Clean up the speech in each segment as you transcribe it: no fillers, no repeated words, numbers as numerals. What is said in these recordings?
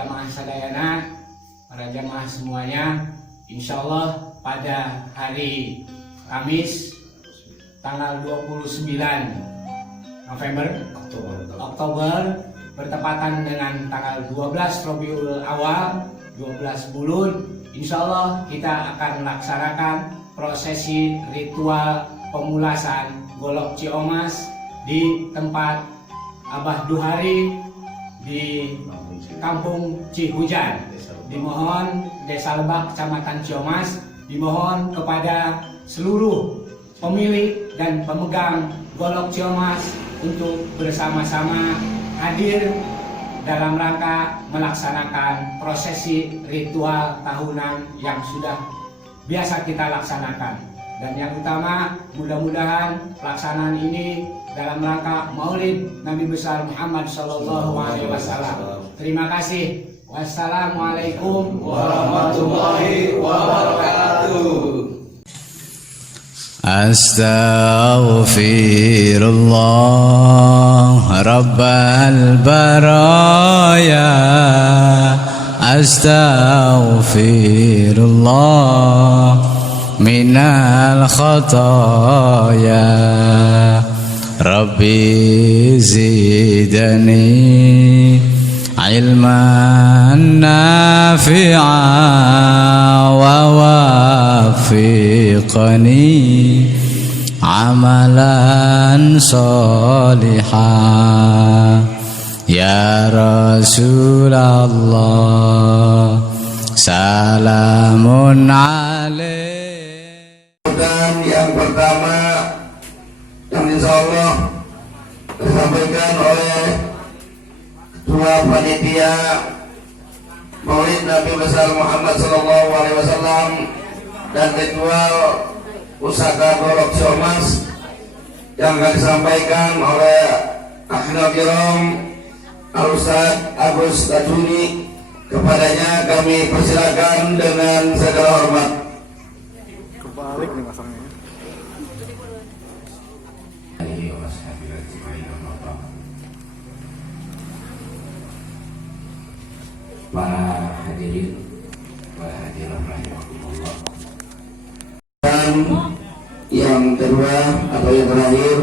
jamaah sadayana, para jamaah semuanya, insya Allah pada hari Kamis tanggal 29 November Oktober bertepatan dengan tanggal 12 Rabiul Awal 12 Bulun, insya Allah kita akan melaksanakan prosesi ritual pemulasan golok Ciomas di tempat Abah Duhari di Kampung Cihujan. Dimohon Desa Lebak Kecamatan Ciomas, dimohon kepada seluruh pemilik dan pemegang golok Ciomas untuk bersama-sama hadir dalam rangka melaksanakan prosesi ritual tahunan yang sudah biasa kita laksanakan. Dan yang utama, mudah-mudahan pelaksanaan ini dalam rangka Maulid Nabi besar Muhammad SAW. Terima kasih. Wassalamualaikum warahmatullahi wabarakatuh. Astaghfirullah Rabbal baraya, astaghfirullah minal khataya, Rabbi zidani ilman nafi'a wa wafiqani amalan salihah ya Rasulullah, salamun alaik. Dan yang pertama yang insya Allah disampaikan oleh Ketua Panitia Maulid Nabi besar Muhammad SAW dan Ketua Pusaka Golok Ciomas yang akan disampaikan oleh Akhirul Kiram Al-Ustaz Agus Tajuni. Kepadanya kami persilakan dengan segala hormat. Kebalik nih masangnya. Para hadirin wa hadirat rahimakumullah. Dan yang kedua atau yang terakhir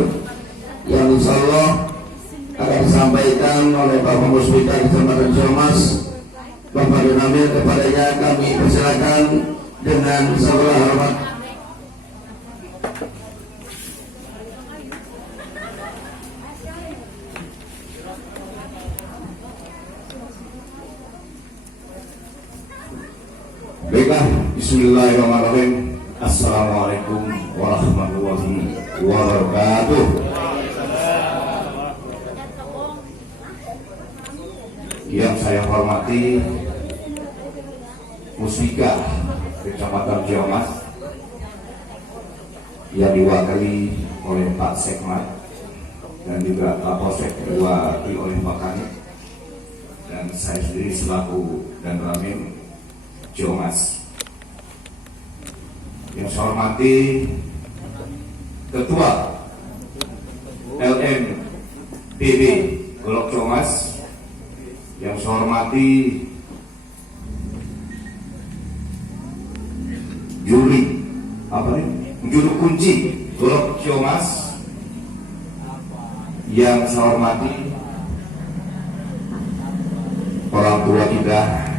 yang insya Allah akan disampaikan oleh Bapak Musbika Kecamatan Ciomas, Bapak Dunamil. Kepadanya kami persilakan dengan segala hormat. Baiklah, bismillahirrahmanirrahim. Assalamualaikum warahmatullahi wabarakatuh. Yang saya hormati Musbika Kecamatan Ciomas yang diwakili oleh Pak Sekmat dan juga Kapolsek diwakili oleh Pak Kanit dan saya sendiri selaku dan Ramim Ciomas. Yang saya hormati Ketua LMPB Golok Ciomas, yang saya hormati juru kunci Golok Ciomas, yang saya hormati orang tua kita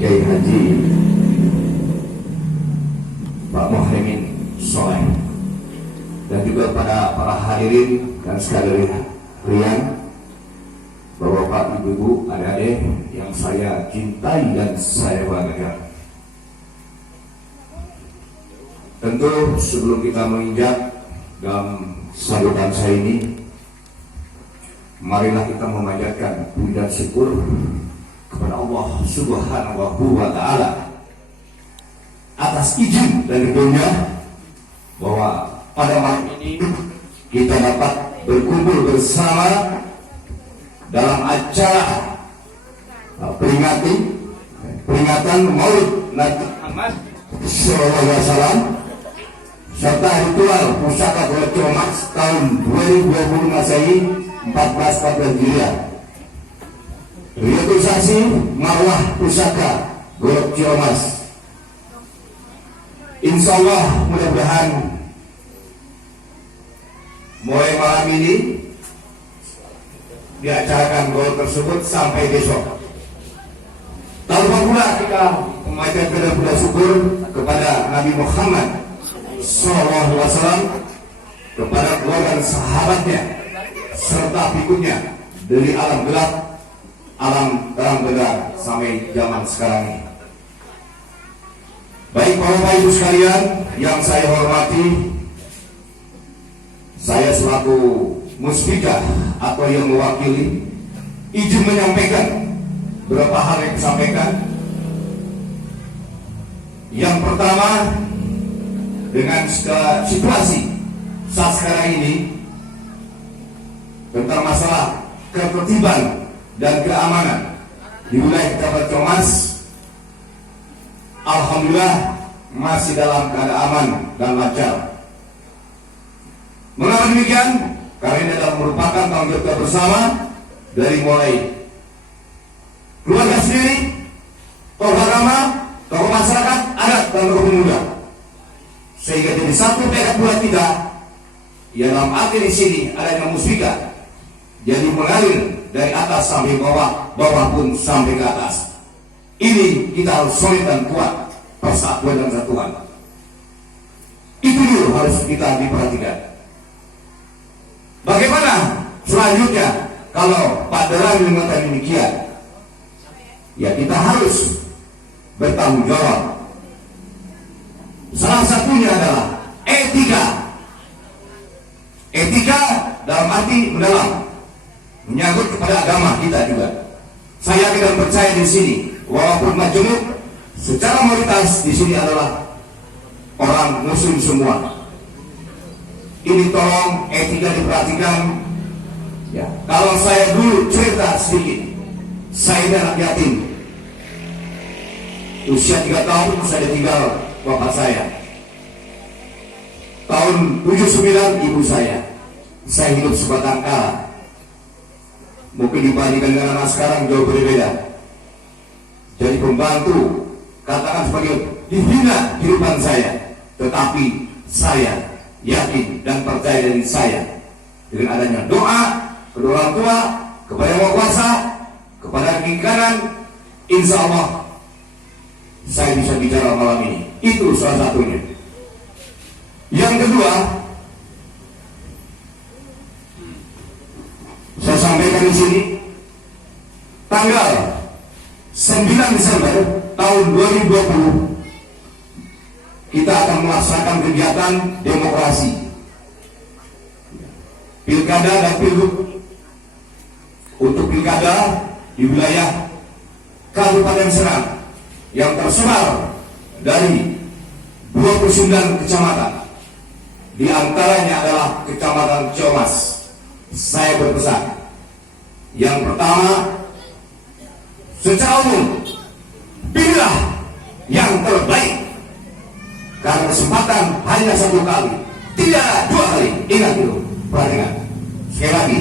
Kiai Haji Pak Muhaimin Soleh, dan juga pada para hadirin dan sekalian Bapak, Ibu, adik-adik yang saya cintai dan saya banggakan. Tentu sebelum kita menginjak dalam sambutan saya ini, marilah kita memanjatkan puji dan syukur kepada Allah Subhanahu wa Ta'ala atas izin dan ridhonya bahwa pada malam ini kita dapat berkumpul bersama dalam acara peringatan Maulid Nabi Muhammad SAW serta ritual Pusaka Golok Ciomas tahun 2020 Masehi 1414 Hijriah. revitalisasi marwah pusaka Golok Ciamas. Insya Allah mudah-mudahan mulai malam ini diacarakan golok tersebut sampai besok. Tanpa pula kita memanjatkan puja syukur kepada Nabi Muhammad SAW, kepada keluarga dan sahabatnya serta pengikutnya dari alam gelap, alam terang benderang sampai zaman sekarang ini. Baik Bapak Ibu sekalian yang saya hormati, saya selaku muspika atau yang mewakili izin menyampaikan beberapa hal yang disampaikan. Yang pertama, dengan situasi saat sekarang ini tentang masalah ketertiban dan keamanan di wilayah Kecamatan Ciamas, alhamdulillah masih dalam keadaan aman dan lancar. Mengapa demikian? Karena ini adalah merupakan tanggung jawab kita bersama, dari mulai keluarga sendiri, tokoh agama, tokoh masyarakat, adat, dan tokoh pemuda. Sehingga jadi satu tekad buat kita, ya dalam arti di sini adanya muspika, jadi mengalir dari atas sampai bawah, bawah pun sampai ke atas. Ini kita harus solid dan kuat, persatuan dan kesatuan. Itu dulu harus kita diperhatikan. Bagaimana selanjutnya kalau Pak Dalam mengatakan demikian? Ya kita harus bertanggung jawab. Salah satunya adalah etika. Etika dalam arti mendalam, menyangkut kepada agama kita juga. Saya tidak percaya di sini, walaupun majemuk, secara mayoritas di sini adalah orang muslim semua. Ini tolong etika diperhatikan. Ya, kalau saya dulu cerita sedikit, saya ini anak yatim. Usia 3 tahun saya tinggal bapak saya. Tahun 79 ibu saya. Saya hidup sebatang kara. Mungkin dibandingkan dengan anak sekarang jauh berbeda. Jadi pembantu, katakan sebagai dihina kehidupan saya, tetapi saya yakin dan percaya diri saya dengan adanya doa kedua orang tua, kepada Yang Maha Kuasa, kepada kiri kanan, insya Allah saya bisa bicara malam ini. Itu salah satunya. Yang kedua, saya sampaikan di sini, tanggal 9 Desember tahun 2020 kita akan melaksanakan kegiatan demokrasi, pilkada dan pilgub. Untuk pilkada di wilayah Kabupaten Serang yang tersebar dari 29 kecamatan, di antaranya adalah Kecamatan Ciamas. Saya berpesan, yang pertama, secara umum pilihlah yang terbaik, karena kesempatan hanya satu kali, tidak 2 kali. Ingat itu, perhatikan. Sekali lagi,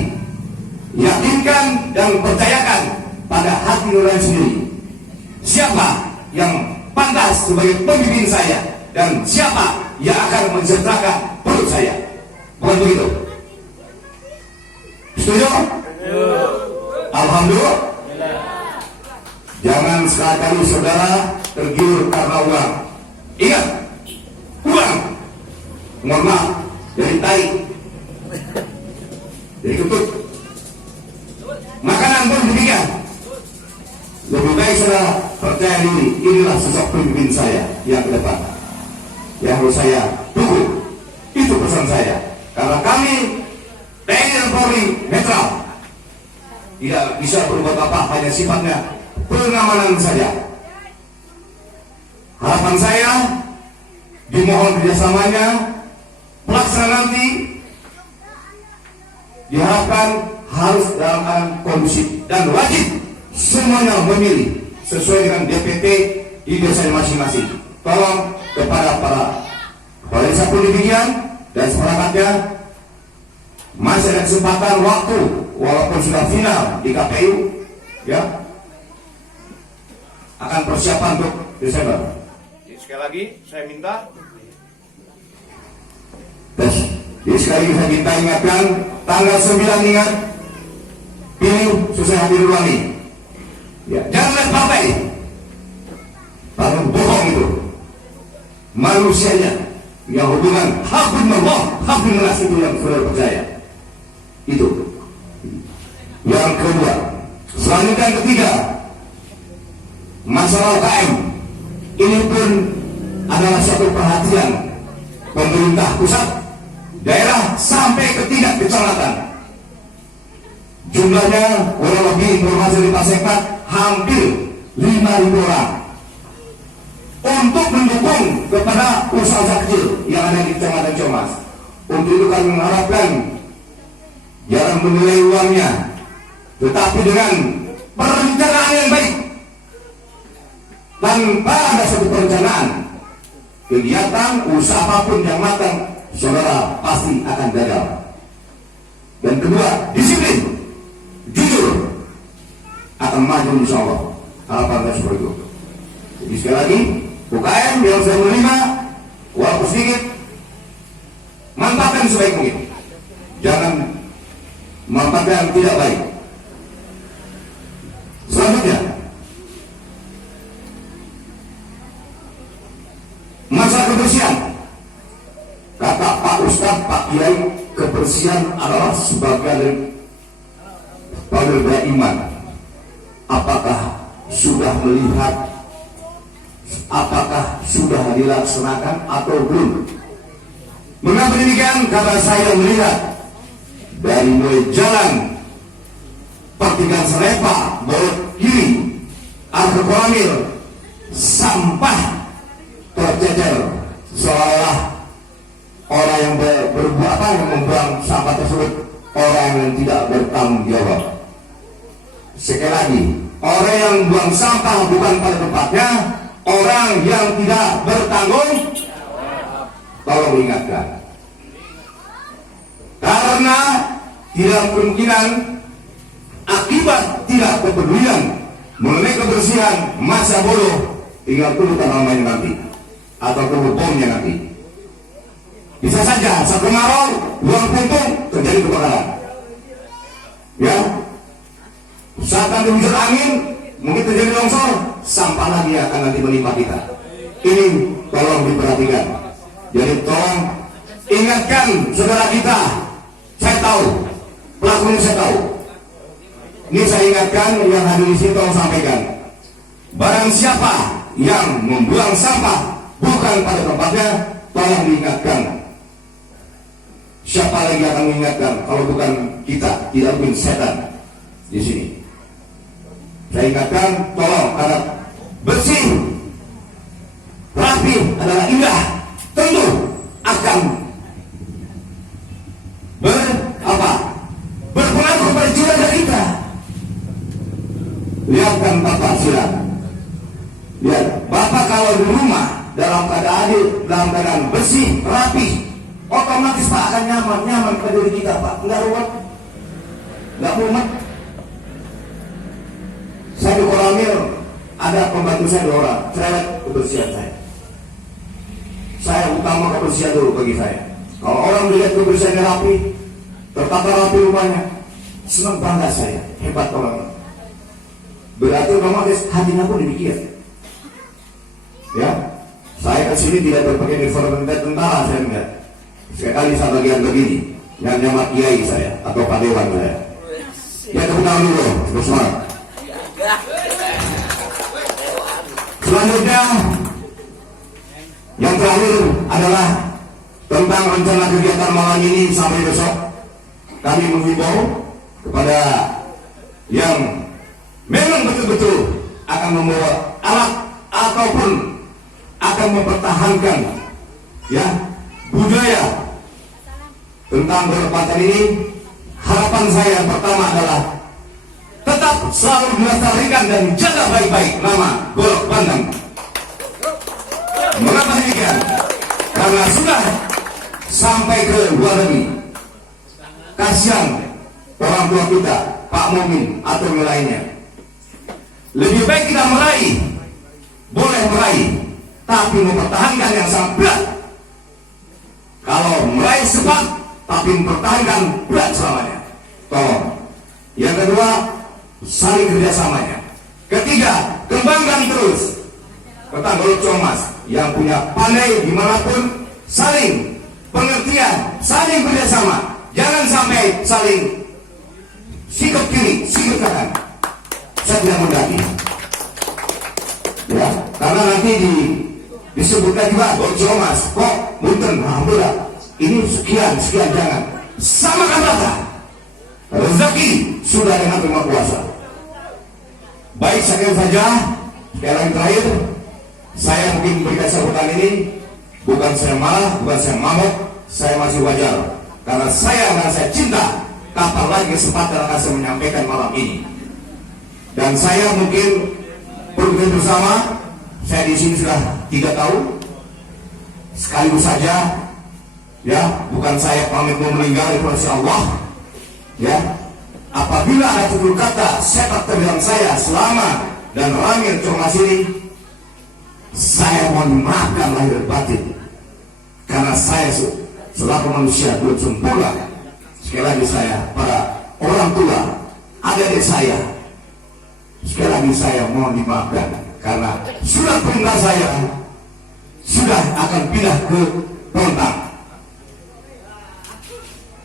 yakinkan dan percayakan pada hati nurani sendiri siapa yang pantas sebagai pemimpin saya dan siapa yang akan mensejahterakan perut saya. Bukan begitu? Setuju? Alhamdulillah. Jangan sekali-kali saudara tergiur karena uang. Ingat, uang, mohon maaf, dari tai, dari ketut, makanan pun demikian. Lebih baik saudara percaya diri, inilah sosok pemimpin saya yang ke depan, yang harus saya dukung. Itu pesan saya. Karena kami TNI dan Polri netral, tidak bisa berbuat apa, hanya sifatnya pengamanan saja. Harapan saya, dimohon kerjasamanya, pelaksanaan nanti diharapkan harus dalam keadaan kondusif dan wajib semuanya memilih sesuai dengan DPT di desa masing-masing. Tolong kepada para kepala desa pun demikian dan seperangkatnya, masih ada kesempatan waktu walaupun sudah final di KPU, ya, akan persiapan untuk Desember. Jadi, sekali lagi saya minta, jadi sekali lagi saya minta ingatkan, tanggal 9 ingat, pilih Susah Hadir Ruangi. Ya, jangan lihat partai, partai bohong itu, manusianya yang hubungan hakun Allah, hakun nas itu yang saudara percaya. Itu. Yang kedua, selanjutnya yang ketiga, masalah UKM ini pun adalah satu perhatian pemerintah pusat, daerah sampai ke tingkat kecamatan. Jumlahnya kurang lebih informasi di Pak Sekmat hampir 5.000 orang untuk mendukung kepada usaha kecil yang ada di Kecamatan Comas. Untuk itu kami mengharapkan jangan menilai uangnya, tetapi dengan perencanaan yang baik. Tanpa ada satu perencanaan, kegiatan usaha apapun yang matang, saudara pasti akan gagal. Dan kedua, disiplin, jujur, akan maju insya Allah. Harapan saya seperti itu. Jadi sekali lagi, UKM yang saya menerima, walaupun sedikit, manfaatkan sebaik mungkin. Jangan manfaatkan yang tidak baik. Selanjutnya, masalah kebersihan. Kata Pak Ustadz, Pak Kiai, kebersihan adalah sebagian dari iman. Apakah sudah melihat, apakah sudah dilaksanakan atau belum? Mengapa demikian? Karena saya melihat dari mulai jalan pertigaan Selepa, Bolot Kiri, Argo Koramil, sampah tercecer, seolah orang yang berbuat apa yang membuang sampah tersebut orang yang tidak bertanggung jawab. Sekali lagi, orang yang buang sampah bukan pada tempatnya, orang yang tidak bertanggung jawab. Tolong ingatkan, karena tidak kemungkinan akibat tidak kepedulian mengenai kebersihan masa bodoh, tinggal tunggu tanggal main nanti atau tunggu bomnya nanti. Bisa saja saat kemarau, buang puntung, terjadi kebakaran. Ya, saat nanti hujan angin, mungkin terjadi longsor, sampah lagi akan nanti menimpa kita. Ini tolong diperhatikan. Jadi tolong ingatkan saudara kita. Saya tahu, pelakunya saya tahu. Ini saya ingatkan, yang hadir di sini tolong sampaikan. Barang siapa yang membuang sampah bukan pada tempatnya, tolong diingatkan. Siapa lagi akan mengingatkan kalau bukan kita? Tidak mungkin setan di sini. Saya ingatkan, tolong, karena bersih, rapi adalah indah, tentu akan berpengaruh kepada jiwa kita. Lihatkan Bapak, silakan. Lihat, Bapak kalau di rumah dalam keadaan bersih, rapi, otomatis Pak akan nyaman pada diri kita, Pak. Enggak ruwet, enggak mumet. Saya di Koramil, ada pembantu saya 2 orang, cerewet kebersihan saya. Saya utama kebersihan dulu bagi saya. Kalau orang melihat kebersihannya rapi, tertata rapi rumahnya, senang bangga saya, hebat orang ini. Berarti otomatis hatinya pun demikian. Ya, saya kesini tidak berpakaian uniform tentara, saya enggak. Sekali saya bagian begini, yang nama kiai saya atau Pak Dewan saya. Ya, tepuk tangan dulu, bersemangat. Selanjutnya, yang terakhir adalah tentang rencana kegiatan malam ini sampai besok. Kami menghimbau kepada yang memang betul-betul akan membawa alat ataupun akan mempertahankan ya budaya tentang berlebaran ini. Harapan saya yang pertama adalah tetap selalu melestarikan dan jaga baik-baik nama Golok Bandang. Mengapa demikian? Karena sudah sampai ke luar negeri. Kasihan orang tua kita, Pak Mumin atau yang lainnya. Lebih baik kita meraih, boleh meraih, tapi mempertahankan yang sangat berat. Kalau meraih cepat, tapi mempertahankan berat selamanya. Tolong. Yang kedua, saling kerjasamanya. Ketiga, kembangkan terus. Petangguh Comas yang punya pandai dimanapun, saling pengertian, saling kerjasama. Jangan sampai saling sikap kiri, sikap kanan. Saya tidak mendaki. Ya, karena nanti disebutkan juga Bocor Mas, kok punten, alhamdulillah ini sekian jangan. Samakan rata. Rezeki sudah dengan Maha Kuasa. Baik, sekian saja. Sekali lagi terakhir, saya mungkin memberikan sambutan ini bukan saya marah, bukan saya ngamuk, saya masih wajar karena saya cinta. Kapan lagi kesempatan akan saya menyampaikan malam ini. Dan saya mungkin berpikir bersama, saya di sini sudah 3 tahun, sekaligus saja, ya, bukan saya pamit mau meninggal itu insya Allah, ya. Apabila ada tutur kata sepak terjang saya selama dan Ramil Comas ini, saya mohon maafkan lahir batin, karena saya selaku manusia belum sempurna. Sekali lagi saya, para orang tua, adik-adik saya, sekali lagi saya mohon dimaafkan karena surat perintah saya sudah akan pindah ke Tontang.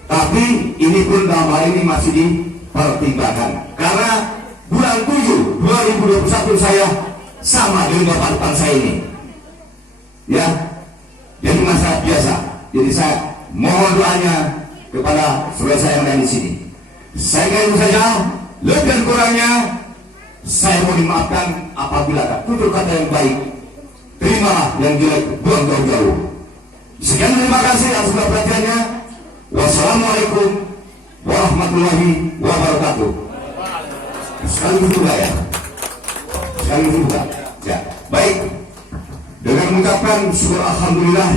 Tapi ini pun dalam hal ini masih dipertimbangkan karena bulan 7 2021 saya sama dengan bapak depan saya ini, ya, jadi masalah biasa. Jadi saya mohon doanya kepada saudara saya yang ada di sini. Saya kira itu saja, lebih dan kurangnya saya mau dimaafkan apabila ada tutur kata yang baik. Terimalah yang jelek, buang jauh-jauh. Sekian, terima kasih atas perhatiannya. Wassalamualaikum warahmatullahi wabarakatuh. Sekali juga ya. Sekali juga. Ya, baik. Dengan mengucapkan syukur alhamdulillah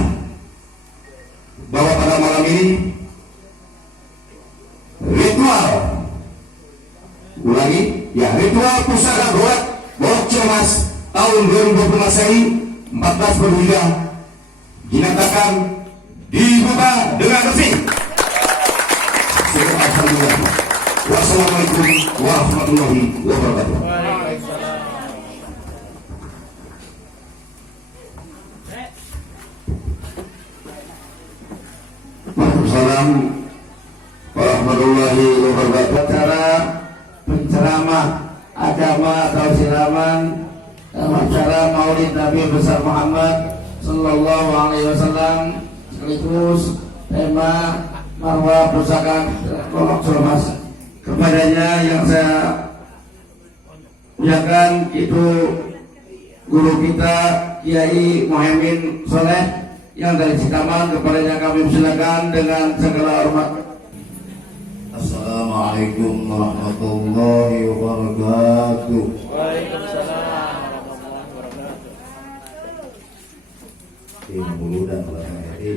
bahwa pada malam ini ritual pusaka goret Bocor Mas tahun 2020 Masehi 14 Berhijrah dinyatakan dibuka dengan resmi. Alhamdulillah. Wassalamualaikum warahmatullahi wabarakatuh. Waalaikumsalam warahmatullahi wabarakatuh. Acara penceramah agama atau siraman acara Maulid Nabi besar Muhammad Sallallahu Alaihi Wasallam sekaligus tema marwah pusaka Bocor Mas. Kepadanya yang saya ucapkan itu guru kita Kiai Muhammad Soleh yang dari Citaman. Kepadanya kami silakan dengan segala hormat. Assalamualaikum warahmatullahi wabarakatuh. Waalaikumsalam warahmatullahi wabarakatuh. Ini dulu dan belakang hari.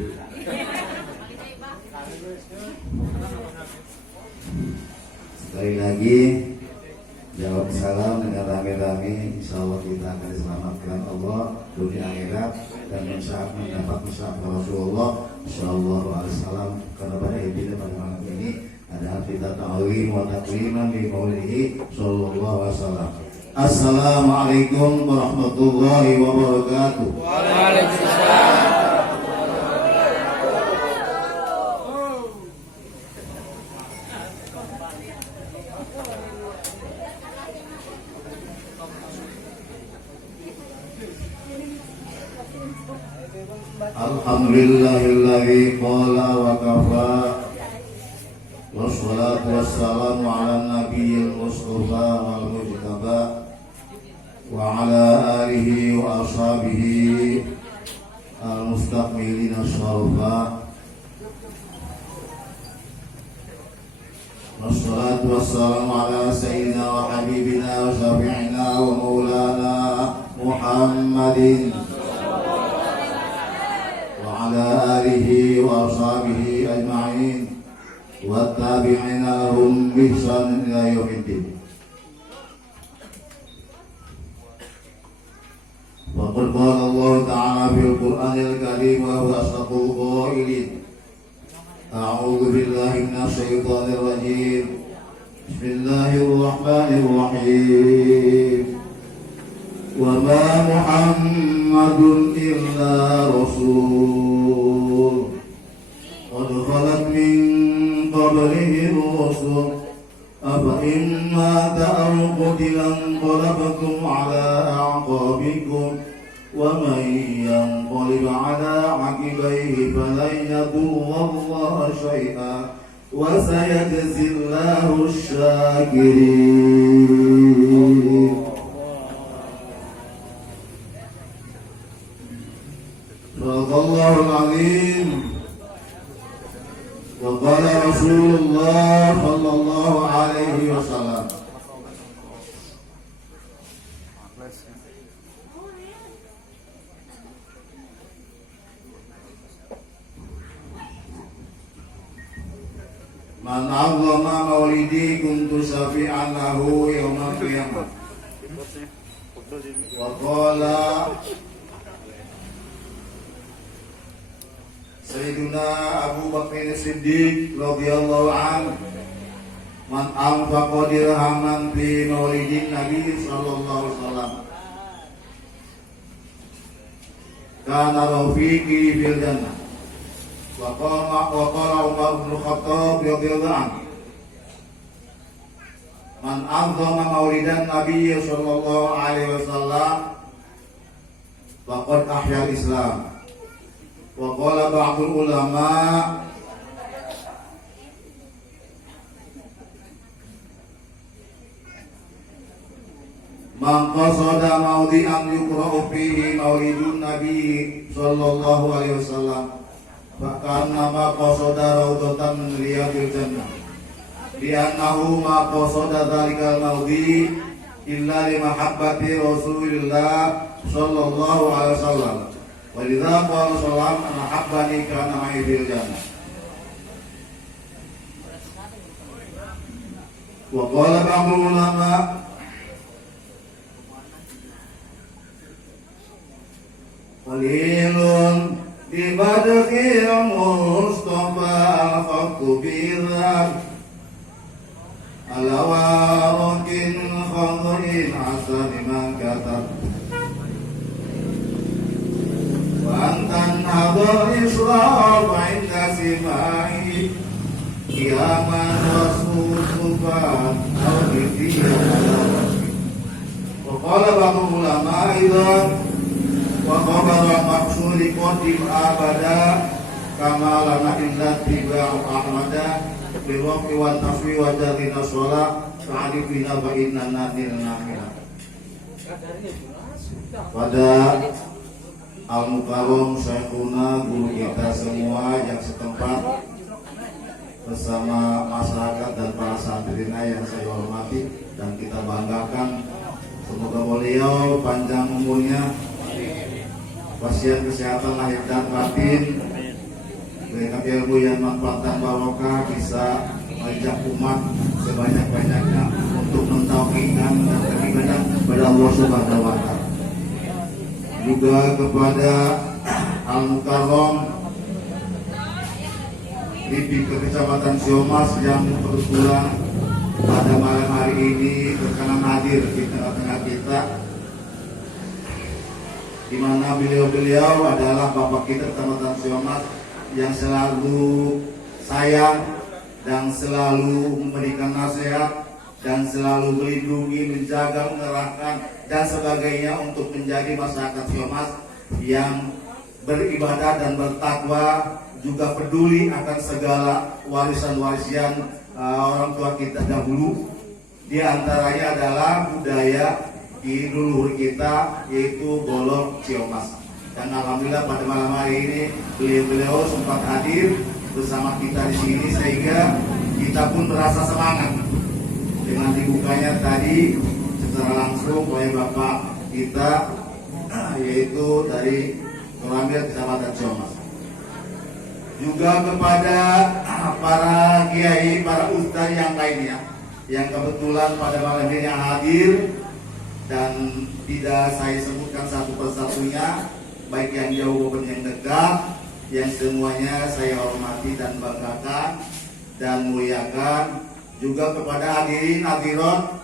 Sekali lagi jawab salam dengan rame-rame. Insyaallah kita akan diselamatkan Allah dunia akhirat dan mendapat syafaat Rasulullah sallallahu alaihi wasallam. Karena pada intinya pada malam ini adalah kita ta'zim wa takriman li maulihi sallallahu alaihi wasallam. Assalamualaikum warahmatullahi wabarakatuh. Waalaikumsalam. Alhamdulillahilladzi qala wa kafa. Wassalatu wassalamu ala nabiyil mustafa wal mujtaba wa ala alihi wa ashabihi al mustaqbilina syarafa. Wassalatu wassalamu ala sayyidina wa habibina wa syafi'ina wa maulana Muhammadin wa ala alihi wa ashabihi ajma'in wattabi'ina lahum bihsan ila yaumiddin. فقد قال الله تعالى في القرآن الكريم وهو أصدق القائلين أعوذ بالله من الشيطان الرجيم بسم الله الرحمن الرحيم وما محمد إلا رسول قد خلت من قبله الرسل أفإن مات أو قتل انقلبتم على أعقابكم ومن ينقلب على عقبيه فلن يضر الله شيئا وسيجزي الله الشاكرين. صدق الله العظيم. وقال رسول الله صلى الله عليه وسلم Man 'azzama maulidi kuntu syafi'an lahu yaumal qiyamah. Wa qala Sayyiduna Abu Bakar Siddiq radhiyallahu anhu, man anfaqa dirhaman fi maulidin Nabi sallallahu alaihi wasallam kana rafiqi fil jannah. Wa qala Umar bin Khattab radhiyallahu anhu, man a'zama maulidan Nabi sallallahu alaihi wasallam faqad ahya al-Islam. Wa qala ba'dul ulama man qasada mawdi'an yuqra'u fihi maulidun Nabi sallallahu alaihi wasallam fakana ma qasada raudatan min riyadil jannah li'annahu ma qasada dzalikal mawdi' illa li mahabbati Rasulillah sallallahu alaihi wasallam. Walidha qala sallam ana habbani kana ma'i fil jannah. Wa qala ba'dul ulama qalilun ibadatil mustafa al-haqqu bi'idham ala warakin khadrin asani man katab Antan hadar israf inda simai kiaman wasufufan wa qala ba'du ulama idan wa khabara maksudi qadim abada kama lana inda tiba'u ahmada bilwaqti wa taswi wa jadina sholat sa'adifina ba'inna nadil namina. Pada Al-Mukarram Syekhuna, guru kita semua yang setempat bersama masyarakat dan para santrina yang saya hormati dan kita banggakan, semoga beliau panjang umurnya, wasiat kesehatan lahir dan batin, berikan ilmu yang manfaat dan barokah, bisa mengajak umat sebanyak-banyaknya untuk mentauhidkan dan beribadah kepada Allah Subhanahu wa Ta'ala. Juga kepada Al-Mukarram di Kecamatan Siomas yang kebetulan pada malam hari ini berkenan hadir di tengah-tengah kita, di mana beliau adalah bapak kita Kecamatan Siomas yang selalu sayang dan selalu memberikan nasihat dan selalu melindungi, menjaga, mengerahkan dan sebagainya untuk menjadi masyarakat Siomas yang beribadah dan bertakwa, juga peduli akan segala warisan-warisan orang tua kita dahulu. Di antaranya adalah budaya di leluhur kita, yaitu golok Siomas. Dan alhamdulillah pada malam hari ini beliau sempat hadir bersama kita di sini, sehingga kita pun merasa semangat dengan dibukanya tadi secara langsung oleh bapak kita, yaitu dari Koramil Kecamatan Siomas. Juga kepada para kiai, para ustaz yang lainnya yang kebetulan pada malam ini hadir dan tidak saya sebutkan satu persatunya, baik yang jauh maupun yang dekat, yang semuanya saya hormati dan banggakan dan muliakan. Juga kepada hadirin hadirat,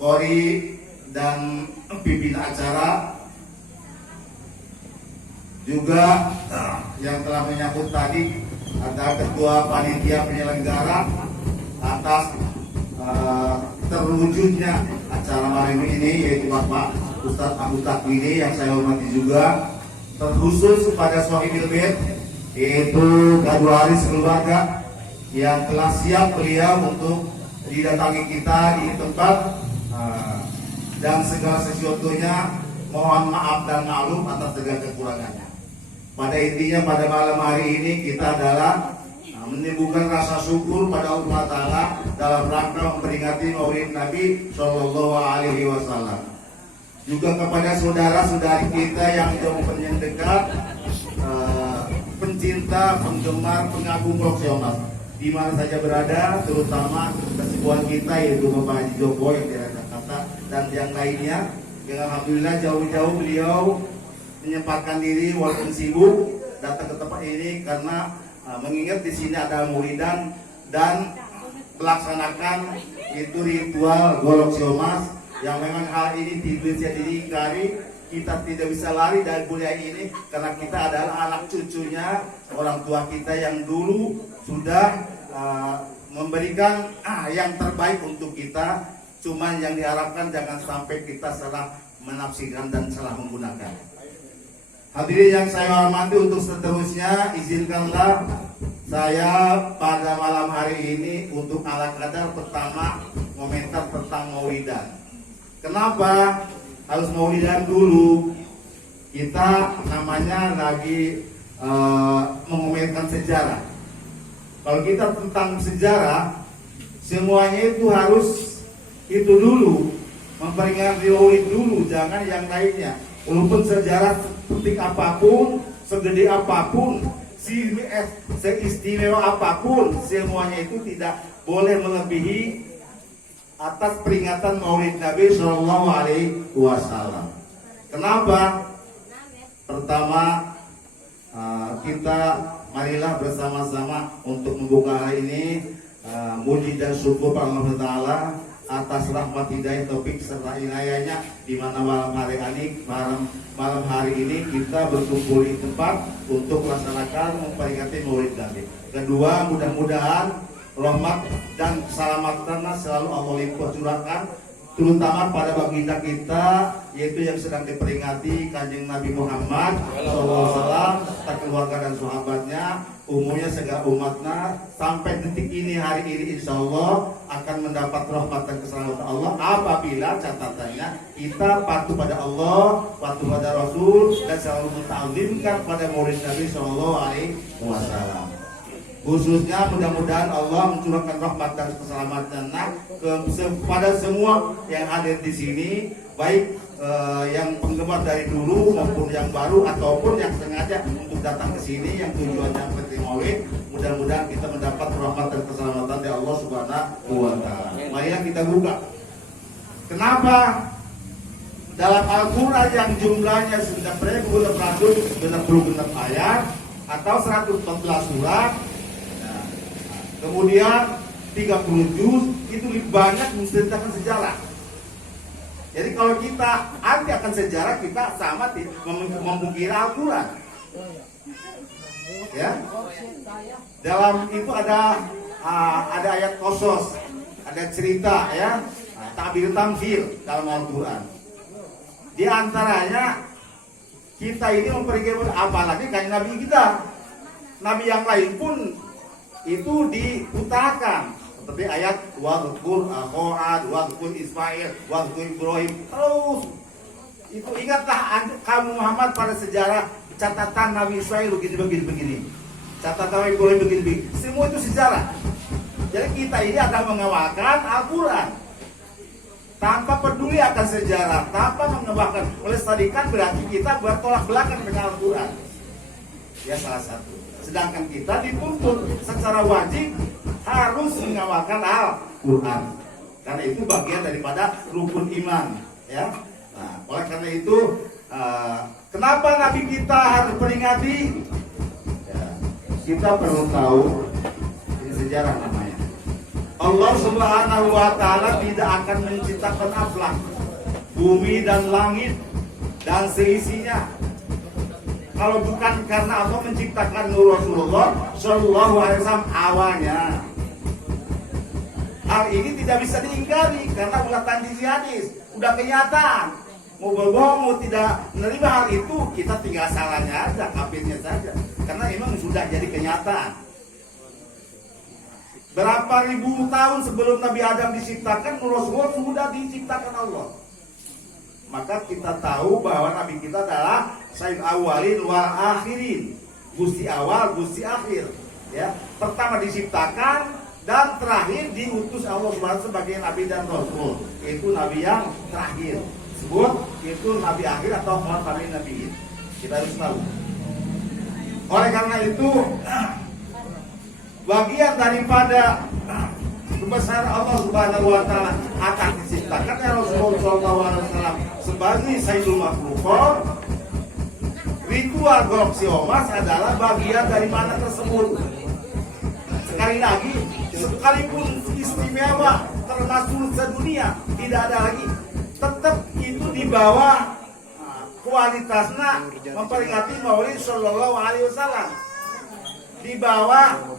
Kori dan pimpinan acara, juga yang telah menyambut tadi ada ketua panitia penyelenggara atas terwujudnya acara malam ini, yaitu Bapak Ustadz Abu Takwini yang saya hormati juga, terkhusus kepada Sohibil Bait, yaitu Gadu Haris keluarga yang telah siap beliau untuk didatangi kita di tempat, dan segala sesuatunya mohon maaf dan maklum atas segala kekurangannya. Pada intinya pada malam hari ini kita adalah menimbulkan rasa syukur pada Allah Ta'ala dalam rangka memperingati Maulid Nabi Shallallahu Alaihi Wasallam. Juga kepada saudara-saudari kita yang jauh dan yang dekat, pencinta, penggemar, pengagum profesional di mana saja berada, terutama kesepuan kita yaitu Bapak Haji Joko yang di Jakarta dan yang lainnya. Yang alhamdulillah jauh-jauh beliau menyempatkan diri walaupun sibuk datang ke tempat ini karena mengingat di sini ada maulidan dan melaksanakan itu ritual golok siomas yang memang hal ini bisa diingkari. Kita tidak bisa lari dari budaya ini karena kita adalah anak cucunya orang tua kita yang dulu sudah memberikan yang terbaik untuk kita. Cuman yang diharapkan jangan sampai kita salah menafsirkan dan salah menggunakan. Hadirin yang saya hormati, untuk seterusnya izinkanlah saya pada malam hari ini untuk ala kadar pertama komentar tentang maulidan. Kenapa harus maulidan dulu? Kita namanya lagi mengomentkan sejarah. Kalau kita tentang sejarah, semuanya itu harus itu dulu, memperingati maulid dulu, jangan yang lainnya. Walaupun sejarah sepenting apapun, segede apapun, seistimewa apapun, semuanya itu tidak boleh melebihi atas peringatan Maulid Nabi Shallallahu Alaihi Wasallam. Kenapa? Pertama, kita marilah bersama-sama untuk membuka hari ini, muji dan syukur pada Allah Taala atas rahmat hidayah taufik serta inayahnya, di mana malam hari ini kita berkumpul di tempat untuk melaksanakan memperingati Maulid Nabi. Kedua, mudah-mudahan rahmat dan keselamatan selalu Allah limpah curahkan, terutama pada baginda kita, yaitu yang sedang diperingati Kanjeng Nabi Muhammad SAW, serta keluarga dan sahabatnya, umumnya segala umatnya, sampai detik ini hari ini insya Allah akan mendapat rahmat dan keselamatan Allah apabila catatannya kita patuh pada Allah, patuh pada Rasul, dan selalu menta'zimkan pada Maulid Nabi Shallallahu Alaihi Wasallam. Khususnya mudah-mudahan Allah mencurahkan rahmat dan keselamatan kepada semua yang hadir di sini, baik yang penggemar dari dulu maupun yang baru ataupun yang sengaja untuk datang ke sini yang tujuannya seperti Maulid. Mudah-mudahan kita mendapat rahmat dan keselamatan dari Allah Subhanahu wa Ta'ala. Marilah kita buka. Kenapa? Dalam Al-Quran yang jumlahnya 90 ayat atau 114 surat, kemudian 30 juz, itu lebih banyak menceritakan sejarah. Jadi kalau kita anti akan sejarah, kita sama memungkiri Al-Quran. Ya, dalam itu ada ayat Qasas, ada cerita ya, tabir tamsil dalam Al-Quran. Di antaranya kita ini memperingati, apalagi kayak Nabi kita, Nabi yang lain pun itu diutarakan. Seperti ayat wadhkur Qad, wadhkur Ismail, wadhkur Ibrahim. Terus itu ingatlah kamu Muhammad pada sejarah catatan Nabi Ismail begini. Catatan Nabi Ibrahim begini. Semua itu sejarah. Jadi kita ini akan mengawalkan Al-Quran tanpa peduli akan sejarah, tanpa mengembangkan, melestarikan, berarti kita bertolak belakang dengan Al-Quran. Ya salah satu. Sedangkan kita dituntut secara wajib harus mengawalkan Al-Quran, karena itu bagian daripada rukun iman. ya. Nah, oleh karena itu kenapa Nabi kita harus peringati? Ya, kita perlu tahu ini sejarah namanya. Allah Subhanahu wa taala tidak akan menciptakan aflak, bumi dan langit dan seisinya kalau bukan karena Allah menciptakan Nur Rasulullah Shallallahu Alaihi Wasallam awalnya. Hal ini tidak bisa diingkari karena ulah tandis hadis, udah kenyataan. Mau berbohong, mau tidak menerima hal itu, kita tinggal salahnya aja, kafirnya saja. Karena memang sudah jadi kenyataan. Berapa ribu tahun sebelum Nabi Adam diciptakan, Rasulullah sudah diciptakan Allah. Maka kita tahu bahwa Nabi kita adalah Sayyid Awalin wal Akhirin, Gusti awal, Gusti akhir. Ya, pertama diciptakan dan terakhir diutus Allah SWT sebagai Nabi dan Rasul. Itu Nabi yang terakhir. Sebut itu Nabi akhir atau khatamul Nabi. Kita harus tahu. Oleh karena itu, bagian daripada kebesaran Allah Subhanahu wa taala akan diciptakan ya Rasulullah SAW sebagai Sayyidul Makhluqat. Ritual goroksi omas adalah bagian dari mana tersebut. Sekali lagi, sekalipun istimewa termasuk sedunia, tidak ada lagi. Tetap itu di bawah kualitasnya memperingati Maulid Sallallahu Alaihi Wasallam. Di bawah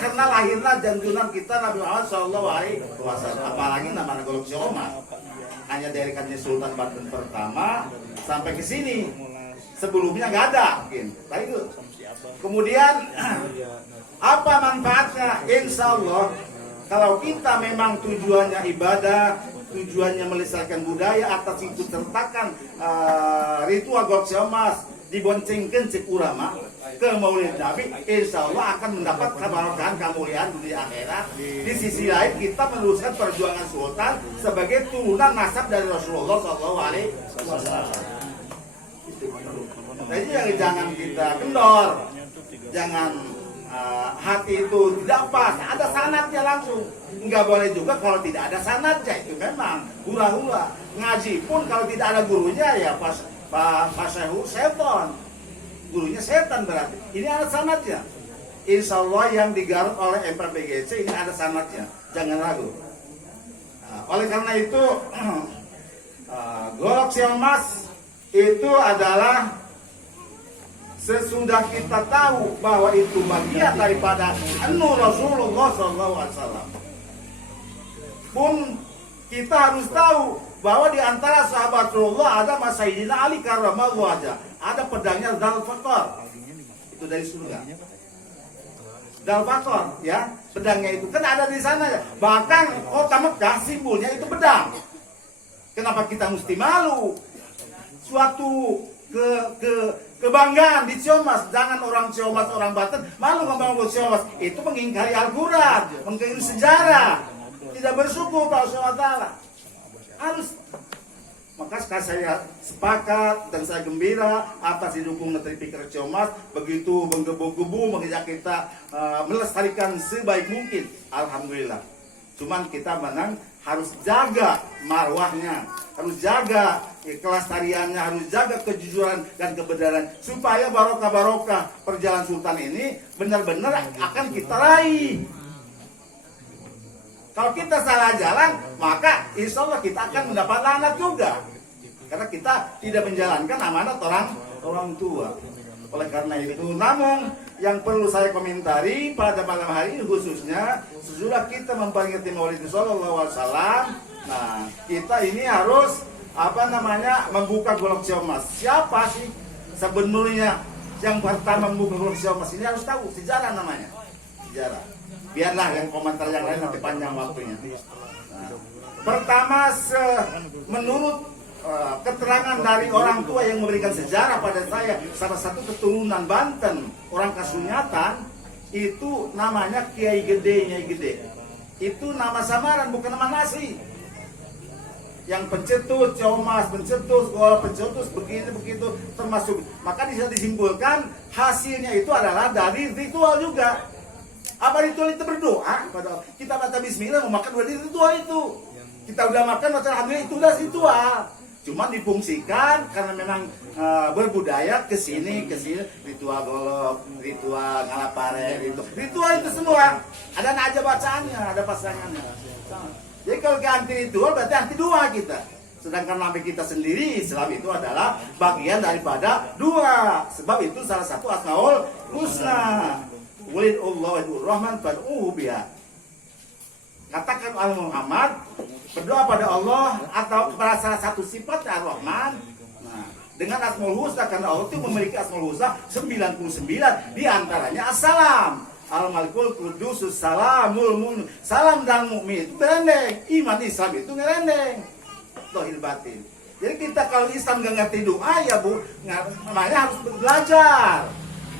karena lahirnya junjungan kita Nabi Muhammad Sallallahu Alaihi Wasallam. Apalagi namanya goroksi omas. Hanya dari Kanjeng Sultan Banten pertama sampai ke sini. Sebelumnya nggak ada mungkin. Nah, itu. Kemudian apa manfaatnya? Insya Allah kalau kita memang tujuannya ibadah, tujuannya melestarikan budaya atas ikut sertakan ritual goroksi omas diboncengkan cek ulama ke Maulid Nabi, insya Allah akan mendapat keberkahan kemuliaan dunia akhirat. Di sisi lain kita meneruskan perjuangan Sultan sebagai turunan nasab dari Rasulullah SAW. Jadi jangan kita kendor, jangan hati itu tidak pas, ada sanadnya langsung. Nggak boleh juga kalau tidak ada sanadnya, itu memang hura-hura. Ngaji pun kalau tidak ada gurunya ya pas setan, gurunya setan berarti. Ini ada sanadnya. Insya Allah yang digarap oleh MPBGC ini ada sanadnya, jangan ragu. Oleh karena itu goroksi omas itu adalah sesudah kita tahu bahwa itu bagian daripada Nur Rasulullah SAW. Pun kita harus tahu bahwa di antara sahabat Rasulullah ada Mas Sayyidina Ali karramallahu wajhah, ada pedangnya Dzulfiqar. Itu dari surga. Dzulfiqar, ya, pedangnya itu kan ada di sana ya. Bahkan kota Mekah simbolnya itu pedang. Kenapa kita mesti malu? Suatu kebanggaan di Ciamas. Jangan orang Ciamas, orang Banten malu ngomong Ciamas. Itu mengingkari Al-Quran, mengingkari sejarah, tidak bersyukur pada Allah Taala. Harus. Maka saya sepakat dan saya gembira atas didukung Menteri Pikir Ciamas begitu menggebu-gebu mengajak kita melestarikan sebaik mungkin. Alhamdulillah. Cuman kita menang harus jaga marwahnya, harus jaga kelestariannya, harus jaga kejujuran dan kebenaran supaya barokah perjalanan Sultan ini benar-benar akan kita raih. Kalau kita salah jalan, maka insya Allah kita akan mendapat laknat juga, karena kita tidak menjalankan amanat orang tua. Oleh karena itu, namun yang perlu saya komentari pada malam hari ini khususnya sesudah kita memperingati Maulid Sallallahu Alaihi Wasallam, nah kita ini harus membuka goroksi omas. Siapa sih sebenarnya yang pertama membuka goroksi omas ini? Harus tahu sejarah namanya, sejarah. Biarlah yang komentar yang lain nanti panjang waktunya. Nah, pertama menurut keterangan dari orang tua yang memberikan sejarah pada saya, salah satu keturunan Banten, orang Kasunyatan, itu namanya Kiai Gede, Nyai Gede. Itu nama samaran, bukan nama asli. Yang pencetus, Ciamas, pencetus, Gola pencetus, begitu termasuk. Maka bisa disimpulkan hasilnya itu adalah dari ritual juga. Apa ritual itu? Berdoa. Kita baca bismillah memakan dari ritual itu. Kita udah makan, alhamdulillah itu udah ritual. Cuma difungsikan karena memang berbudaya kesini ritual golok, ritual ngalapare, ritual itu semua ada aja bacaannya, ada pasangannya. Jadi kalau ganti ritual berarti anti dua kita. Sedangkan nabi kita sendiri Islam itu adalah bagian daripada dua. Sebab itu salah satu asmaul husna. Walidullahu rahman fad'uhu biha. Katakan Muhammad berdoa pada Allah atau kepada salah satu sifat Ar-Rahman. Nah, dengan Asmaul Husna, karena Allah itu memiliki Asmaul Husna 99, di antaranya Assalam, Al-Malikul Qudusus Salamul Mu'min. Salam dan mukmin itu berendeng, iman Islam itu ngerendeng. Zahir batin. Jadi kita kalau Islam nggak ngerti doa ya Bu, namanya harus belajar.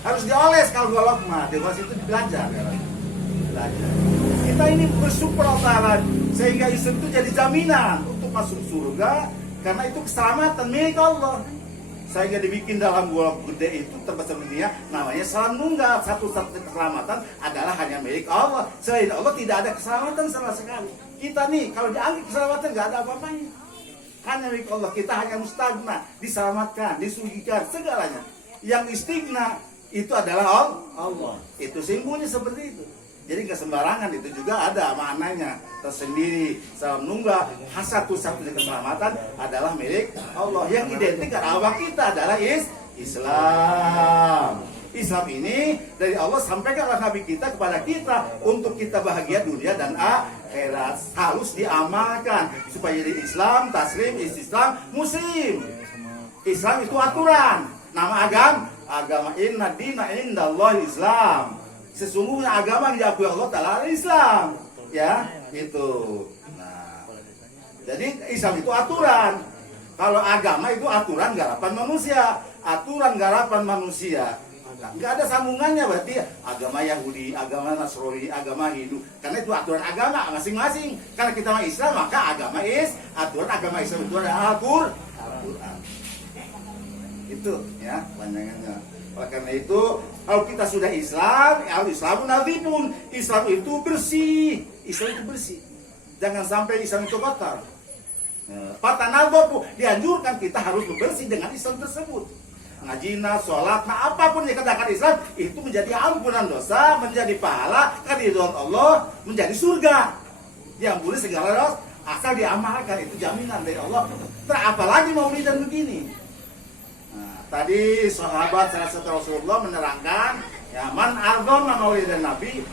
Harus dioles kalau golok mah, dioles itu belajar. Belajar. Kita ini bersyukur Allah sehingga Islam itu jadi jaminan untuk masuk surga karena itu keselamatan milik Allah. Sehingga dibikin dalam golok gede itu terbesar dunia namanya salam nunggal. Satu-satunya keselamatan adalah hanya milik Allah. Selain Allah tidak ada keselamatan sama sekali. Kita nih kalau dianggap keselamatan nggak ada apa-apanya. Hanya milik Allah. Kita hanya mustagna, diselamatkan, disugikan segalanya. Yang istighna itu adalah Allah. Itu simbolnya seperti itu. Jadi nggak sembarangan, itu juga ada maknanya tersendiri. Salam nunggal, satu-satunya keselamatan adalah milik Allah. Yang identik dengan kita adalah Islam. Islam ini dari Allah sampaikan oleh Nabi kita kepada kita untuk kita bahagia dunia dan akhirat. Harus diamalkan supaya jadi Islam, taslim, Islam, muslim. Islam itu aturan. Nama agama inna dina indallah Islam. Sesungguhnya agama yang diakui Allah Ta'ala adalah Islam. Ya, itu. Nah, jadi Islam itu aturan. Kalau agama itu aturan garapan manusia. Aturan garapan manusia. Nggak ada sambungannya berarti agama Yahudi, agama Nasrani, agama Hindu. Karena itu aturan agama masing-masing. Karena kita mah Islam, maka agama aturan agama Islam itu adalah Al-Quran. Itu ya panjangannya. Oleh karena itu, kalau kita sudah Islam, al-Islamun nazifun. Islam itu bersih. Islam itu bersih. Jangan sampai Islam itu kotor. Fatanadzafu, dianjurkan kita harus bersih dengan Islam tersebut. Ngajina, sholat, nah apapun yang dikatakan Islam itu menjadi ampunan dosa, menjadi pahala, keridhaan Allah, menjadi surga. Diampuni segala dosa asal diamalkan, itu jaminan dari Allah. Apalagi maulidan begini. Tadi sahabat salah satu Rasulullah menerangkan, ya man a'zama maulidan Nabi,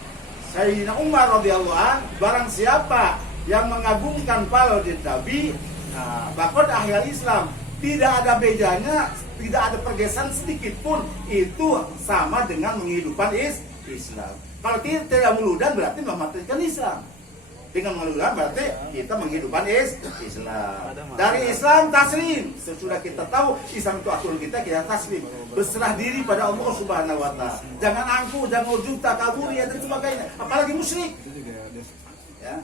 Sayyidina Umar radhiyallahu an, barang siapa yang mengagungkan maulid Nabi, bakod ahyal Islam, tidak ada bedanya, tidak ada pergeseran sedikit pun, itu sama dengan menghidupkan Islam. Kalau tidak muludan berarti mematikan Islam. Dengan muludan berarti kita menghidupkan Islam. Dari Islam taslim. Sesudah kita tahu Islam itu aturan kita taslim. Berserah diri pada Allah Subhanahu wa Ta'ala. Jangan angkuh, jangan ujung takabur ya dan sebagainya. Apalagi musyrik. Ya.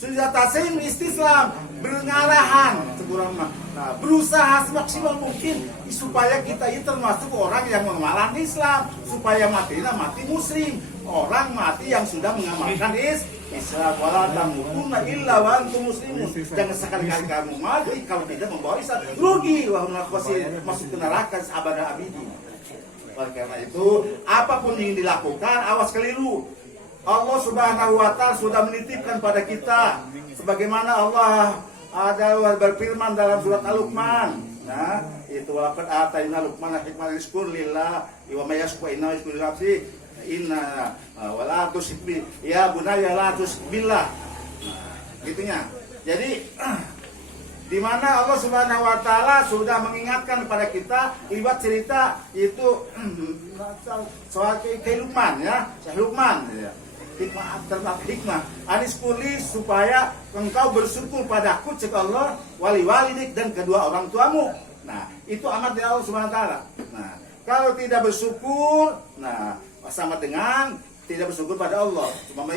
Sudah taslim istislam, berngarahan sekurang-kurangnya. Nah, berusaha semaksimal mungkin supaya kita itu termasuk orang yang mengamalkan Islam, supaya matinya mati muslim, orang mati yang sudah mengamalkan Islam. Wala tamutunna illa wa antum muslimun. Jangan sekali-kali kamu mati kalau tidak membawa Islam, rugi wahum khasir, masuk ke neraka abada abidi. Oleh karena itu, apapun yang dilakukan awas keliru. Allah Subhanahu wa Ta'ala sudah menitipkan pada kita sebagaimana Allah adalah berfirman dalam surat Al-Luqman. Nah, itu laqad atayna Luqmana hikmatan yashkur lillah wa may yashkur inna yashkur li nafsi inna wala tusyrik ya bunayya la tusyrik billah. Gitunya. Jadi di mana Allah Subhanahu wa Ta'ala sudah mengingatkan kepada kita lewat cerita itu soal kehidupan ya, Luqman ya. Hikmah terdapat hikmah anis kulis supaya engkau bersyukur padaku cek Allah wali walidik dan kedua orang tuamu. Nah itu amat dari Allah Subhanahu wa Ta'ala. Nah kalau tidak bersyukur, nah sama dengan tidak bersyukur pada Allah. Cuma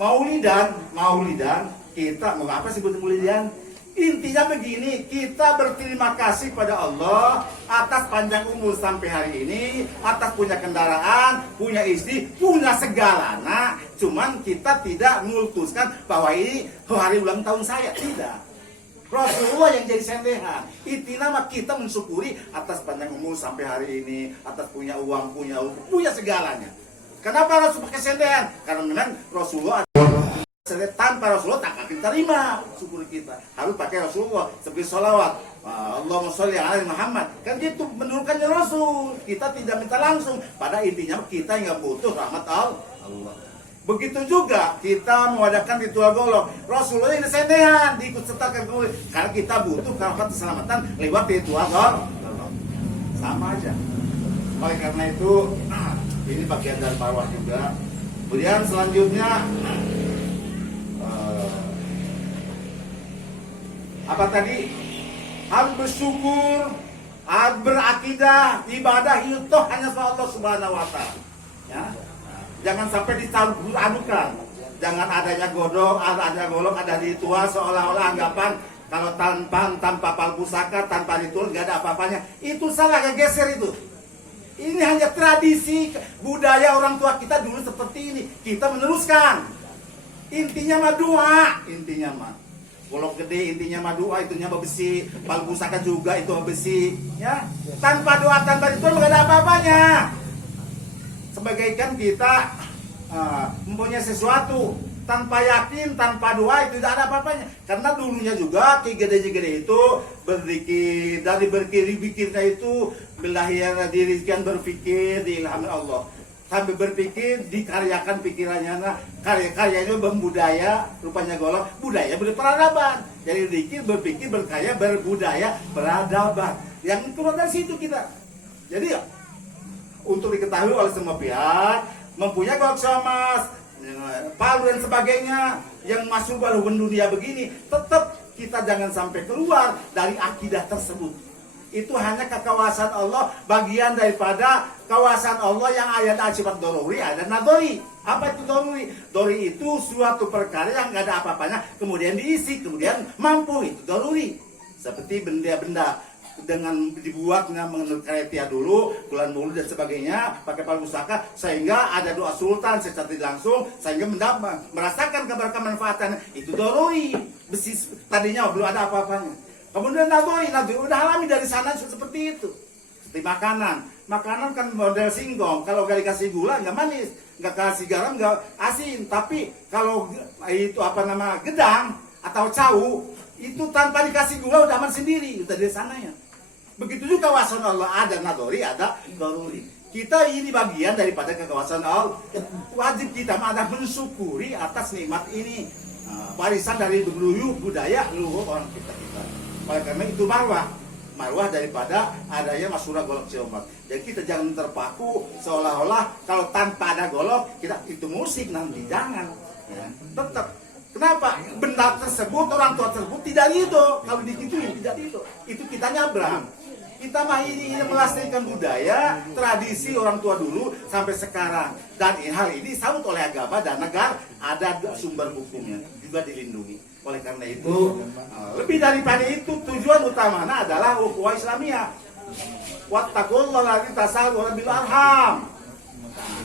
maulidan kita mau apa sih maulidan? Intinya begini, kita berterima kasih pada Allah atas panjang umur sampai hari ini, atas punya kendaraan, punya istri, punya segala. Nah, cuman kita tidak mengultuskan bahwa ini hari ulang tahun saya, tidak. Rasulullah yang jadi sendehan. Itu nama kita mensyukuri atas panjang umur sampai hari ini, atas punya uang, punya segalanya. Kenapa Rasul pakai sendehan? Karena memang Rasulullah tanpa Rasulullah tak akan terima syukur kita. Harus pakai Rasulullah seperti sholawat. Allahumma sholli ala Muhammad. Kan itu menurunkannya Rasul. Kita tidak minta langsung. Pada intinya kita nggak butuh rahmat Allah. Begitu juga kita mengadakan ritual golok. Rasulullah yang sendehan diikut sertakan karena kita butuh rahmat keselamatan lewat ritual golok. Sama aja. Oleh karena itu ini bagian dari marwah juga. Kemudian selanjutnya apa tadi? Harus bersyukur, harus berakidah, ibadah itu hanya sama Allah Subhanahu wa Ta'ala. Ya. Jangan sampai dicampur-adukan. Jangan adanya godong, ada golok, ada ritual seolah-olah anggapan kalau tanpa palpusaka, tanpa ritual nggak ada apa-apanya. Itu salah, geser itu. Ini hanya tradisi budaya orang tua kita dulu seperti ini. Kita meneruskan. Intinya mah doa, intinya mah. Golok gede intinya mah doa, itunya mah besi. Palpusaka juga itu besi, ya. Tanpa doa, tanpa ritual nggak ada apa-apanya. Sebagaikan kita mempunyai sesuatu tanpa yakin, tanpa doa itu tidak ada apa-apanya. Karena dulunya juga ki gede-gede itu berzikir, dari berpikirnya itu belahir dirikan berpikir diilhami Allah. Sambil berpikir dikaryakan pikirannya, nah karya-karyanya membudaya, rupanya golok budaya berperadaban. Jadi zikir, berpikir, berkarya, berbudaya, peradaban. Yang keluar dari situ kita. Jadi untuk diketahui oleh semua pihak, mempunyai golok emas, palu dan sebagainya yang masuk baru dunia begini, tetap kita jangan sampai keluar dari akidah tersebut. Itu hanya kekawasan Allah, bagian daripada kawasan Allah yang ayat sifat doruri, ada nadori. Apa itu doruri? Doruri itu suatu perkara yang nggak ada apa-apanya, kemudian diisi, kemudian mampu, itu doruri. Seperti benda-benda dengan dibuatnya menurut kriteria dulu, bulan bulu dan sebagainya, pakai palpusaka, sehingga ada doa sultan secara tidak langsung, sehingga merasakan kebermanfaatan. Itu doruri. Besi tadinya belum ada apa-apanya. Kemudian nadori udah alami dari sana seperti itu. Seperti makanan kan model singkong, kalau gak dikasih gula nggak manis, nggak kasih garam nggak asin. Tapi kalau itu gedang atau cau itu tanpa dikasih gula udah aman sendiri, udah dari sananya. Begitu juga kawasan Allah, ada nadori, ada doruri. Kita ini bagian daripada kekawasan Allah. Wajib kita ada mensyukuri atas nikmat ini, warisan dari dulu budaya luhur orang kita. Oleh karena itu marwah daripada adanya masyurah golok ciomat. Jadi kita jangan terpaku seolah-olah kalau tanpa ada golok kita itu musik, nanti jangan. Ya. Tetap. Kenapa? Benda tersebut, orang tua tersebut tidak itu. Kalau digituin tidak itu. Itu kita nyabrang. Kita mah ini melestarikan budaya, tradisi orang tua dulu sampai sekarang. Dan hal ini disambut oleh agama dan negara, ada sumber hukumnya juga dilindungi. Oleh karena itu, lebih daripada itu tujuan utamanya adalah ukhuwah Islamiyah. Wattaqullaha allati tasaaluna bil arham.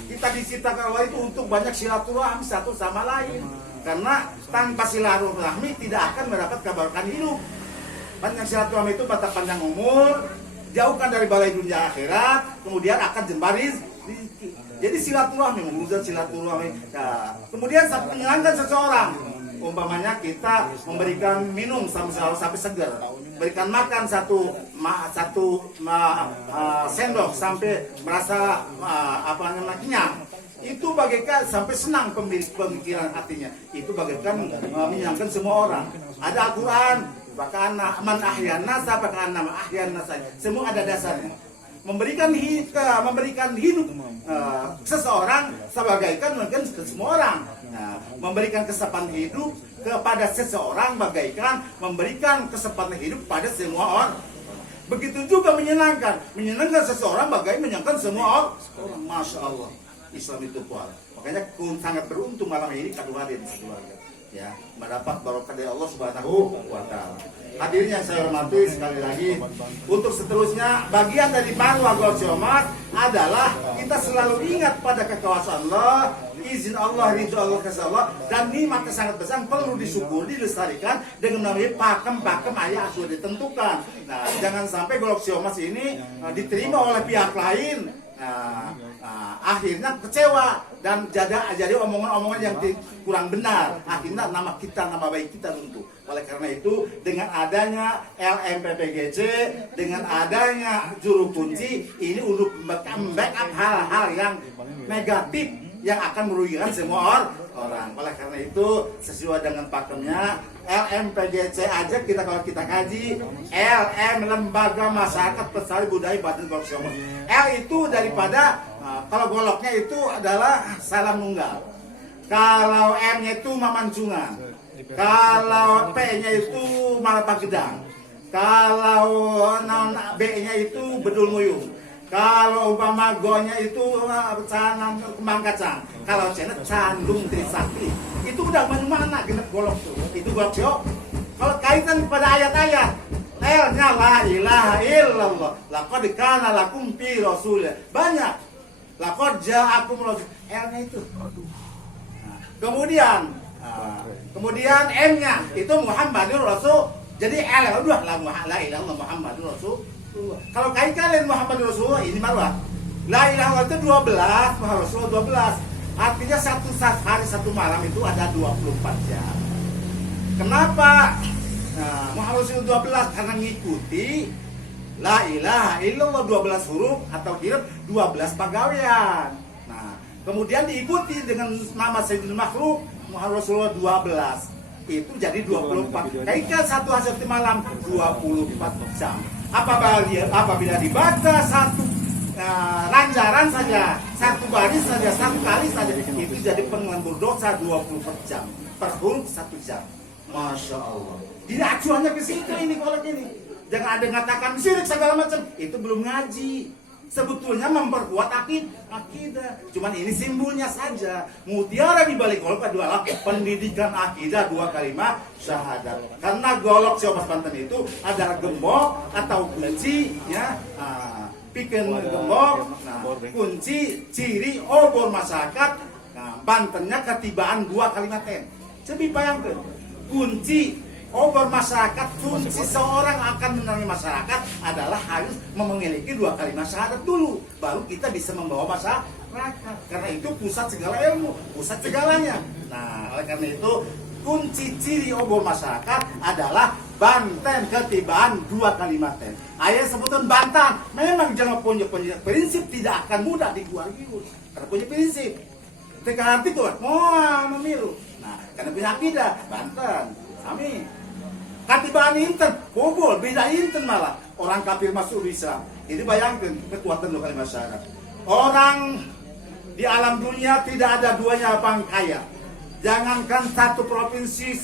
Kita diciptakan Allah itu untuk banyak silaturahmi satu sama lain. Karena tanpa silaturahmi tidak akan mendapat keberkahan hidup. Banyak silaturahmi itu mata panjang umur, jauhkan dari balai dunia akhirat, kemudian akan jembari rezeki. Jadi silaturahmi, menguruskan silaturahmi. Nah, kemudian menyenangkan seseorang. Umpamanya kita memberikan minum sampai segar, berikan makan satu sendok sampai merasa kenyang. Itu bagaikan sampai senang pemikiran hatinya. Itu bagaikan menyenangkan semua orang. Ada Al-Quran, bahkan man ahyan nasa, bahkan nama ahyan nasa. Semua ada dasarnya. Memberikan hidup seseorang sebagaikan mungkin ke semua orang. Nah, memberikan kesempatan hidup kepada seseorang bagaikan memberikan kesempatan hidup pada semua orang. Begitu juga menyenangkan seseorang bagaikan menyenangkan semua orang. Masya Allah, Islam itu kuat. Makanya sangat beruntung malam ini kadu hadir di keluarga. Ya, mendapat barokah dari Allah Subhanahu wa Ta'ala. hadirin yang saya hormati sekali lagi, untuk seterusnya bagian dari marwah Golok Siomas adalah kita selalu ingat pada kekuasaan Allah, izin Allah, ridho Allah, kasih Allah, dan nikmat yang sangat besar perlu disyukuri, dilestarikan dengan melalui pakem-pakem ayat sudah ditentukan. Nah, jangan sampai Golok Siomas ini diterima oleh pihak lain. Akhirnya kecewa dan jadi omongan-omongan yang kurang benar. Akhirnya nama kita, nama baik kita runtuh. Oleh karena itu, dengan adanya LMPPGC, dengan adanya juru kunci, ini untuk backup hal-hal yang negatif yang akan merugikan semua orang. Oleh karena itu, sesuai dengan pakemnya, LMPGC aja kalau kita kaji, LM Lembaga Masyarakat Pelestari Budaya Badan Golok Siomas. L itu daripada kalau goloknya itu adalah salam nunggal. Kalau M-nya itu mamancungan. Kalau P-nya itu malapagedang. Kalau B-nya itu bedul nguyung. Kalau umpama go-nya itu canang kembang kacang. Kalau C-nya candung trisakti. Itu udah mana genep golok tuh. Itu golok Sio. Kalau kaitan pada ayat-ayat, L-nya la ilaha illallah. Laqad kana lakum fi rasulillah. Banyak. Laqad ja'akum rasul. L-nya itu. Nah, kemudian M-nya itu Muhammadur Rasul. Jadi L udah la ilaha illallah Muhammadur Rasul. Kalau kalian Muhammadur Rasulullah ini marwah. La ilaha illallah itu 12, Muhammadur Rasulullah 12. Artinya satu hari satu malam itu ada 24 jam. Kenapa? Muhammadur Rasulullah 12 karena ngikuti la ilaha illallah 12 huruf atau kirab 12 pegawaian. Nah, kemudian diikuti dengan nama Sayyidul Makhluk Muhammadur Rasulullah 12. Itu jadi 24. Kayak satu hari satu malam 24 jam. Apabila dibaca satu lancaran saja, satu baris saja, satu kali saja, itu jadi pengembur dosa 24 jam per huruf 1 jam. Masya Allah. Jadi acuannya ke situ ini kalau gini. Jangan ada ngatakan syirik segala macam. Itu belum ngaji. Sebetulnya memperkuat akidah. Cuman ini simbolnya saja. Mutiara di balik golok adalah pendidikan akidah 2 kalimat syahadat. Karena Golok Siomas Banten itu adalah gembok atau kunci, ya. Pikeun gembok, kunci ciri obor masyarakat. Nah, Bantennya ketibaan 2 kalimat ten. Coba bayangkan, kunci obor masyarakat, kunci seorang akan menerima masyarakat adalah harus memiliki 2 kalimat syahadat dulu, baru kita bisa membawa masyarakat. Karena itu pusat segala ilmu, pusat segalanya. Nah, oleh karena itu kunci ciri obor masyarakat adalah Banten ketibaan 2 kalimat ten. Ayah sebutan Banten, memang jangan punya prinsip tidak akan mudah diguar-giur. Karena punya prinsip. Tekan arti tuh, mau memilu. Nah, karena punya akidah Banten, kami katibaan inten, bobol, beda inten malah. Orang kafir masuk Islam. Jadi bayangkan kekuatan 2 kalimat syahadat. Orang di alam dunia tidak ada duanya orang kaya. Jangankan satu provinsi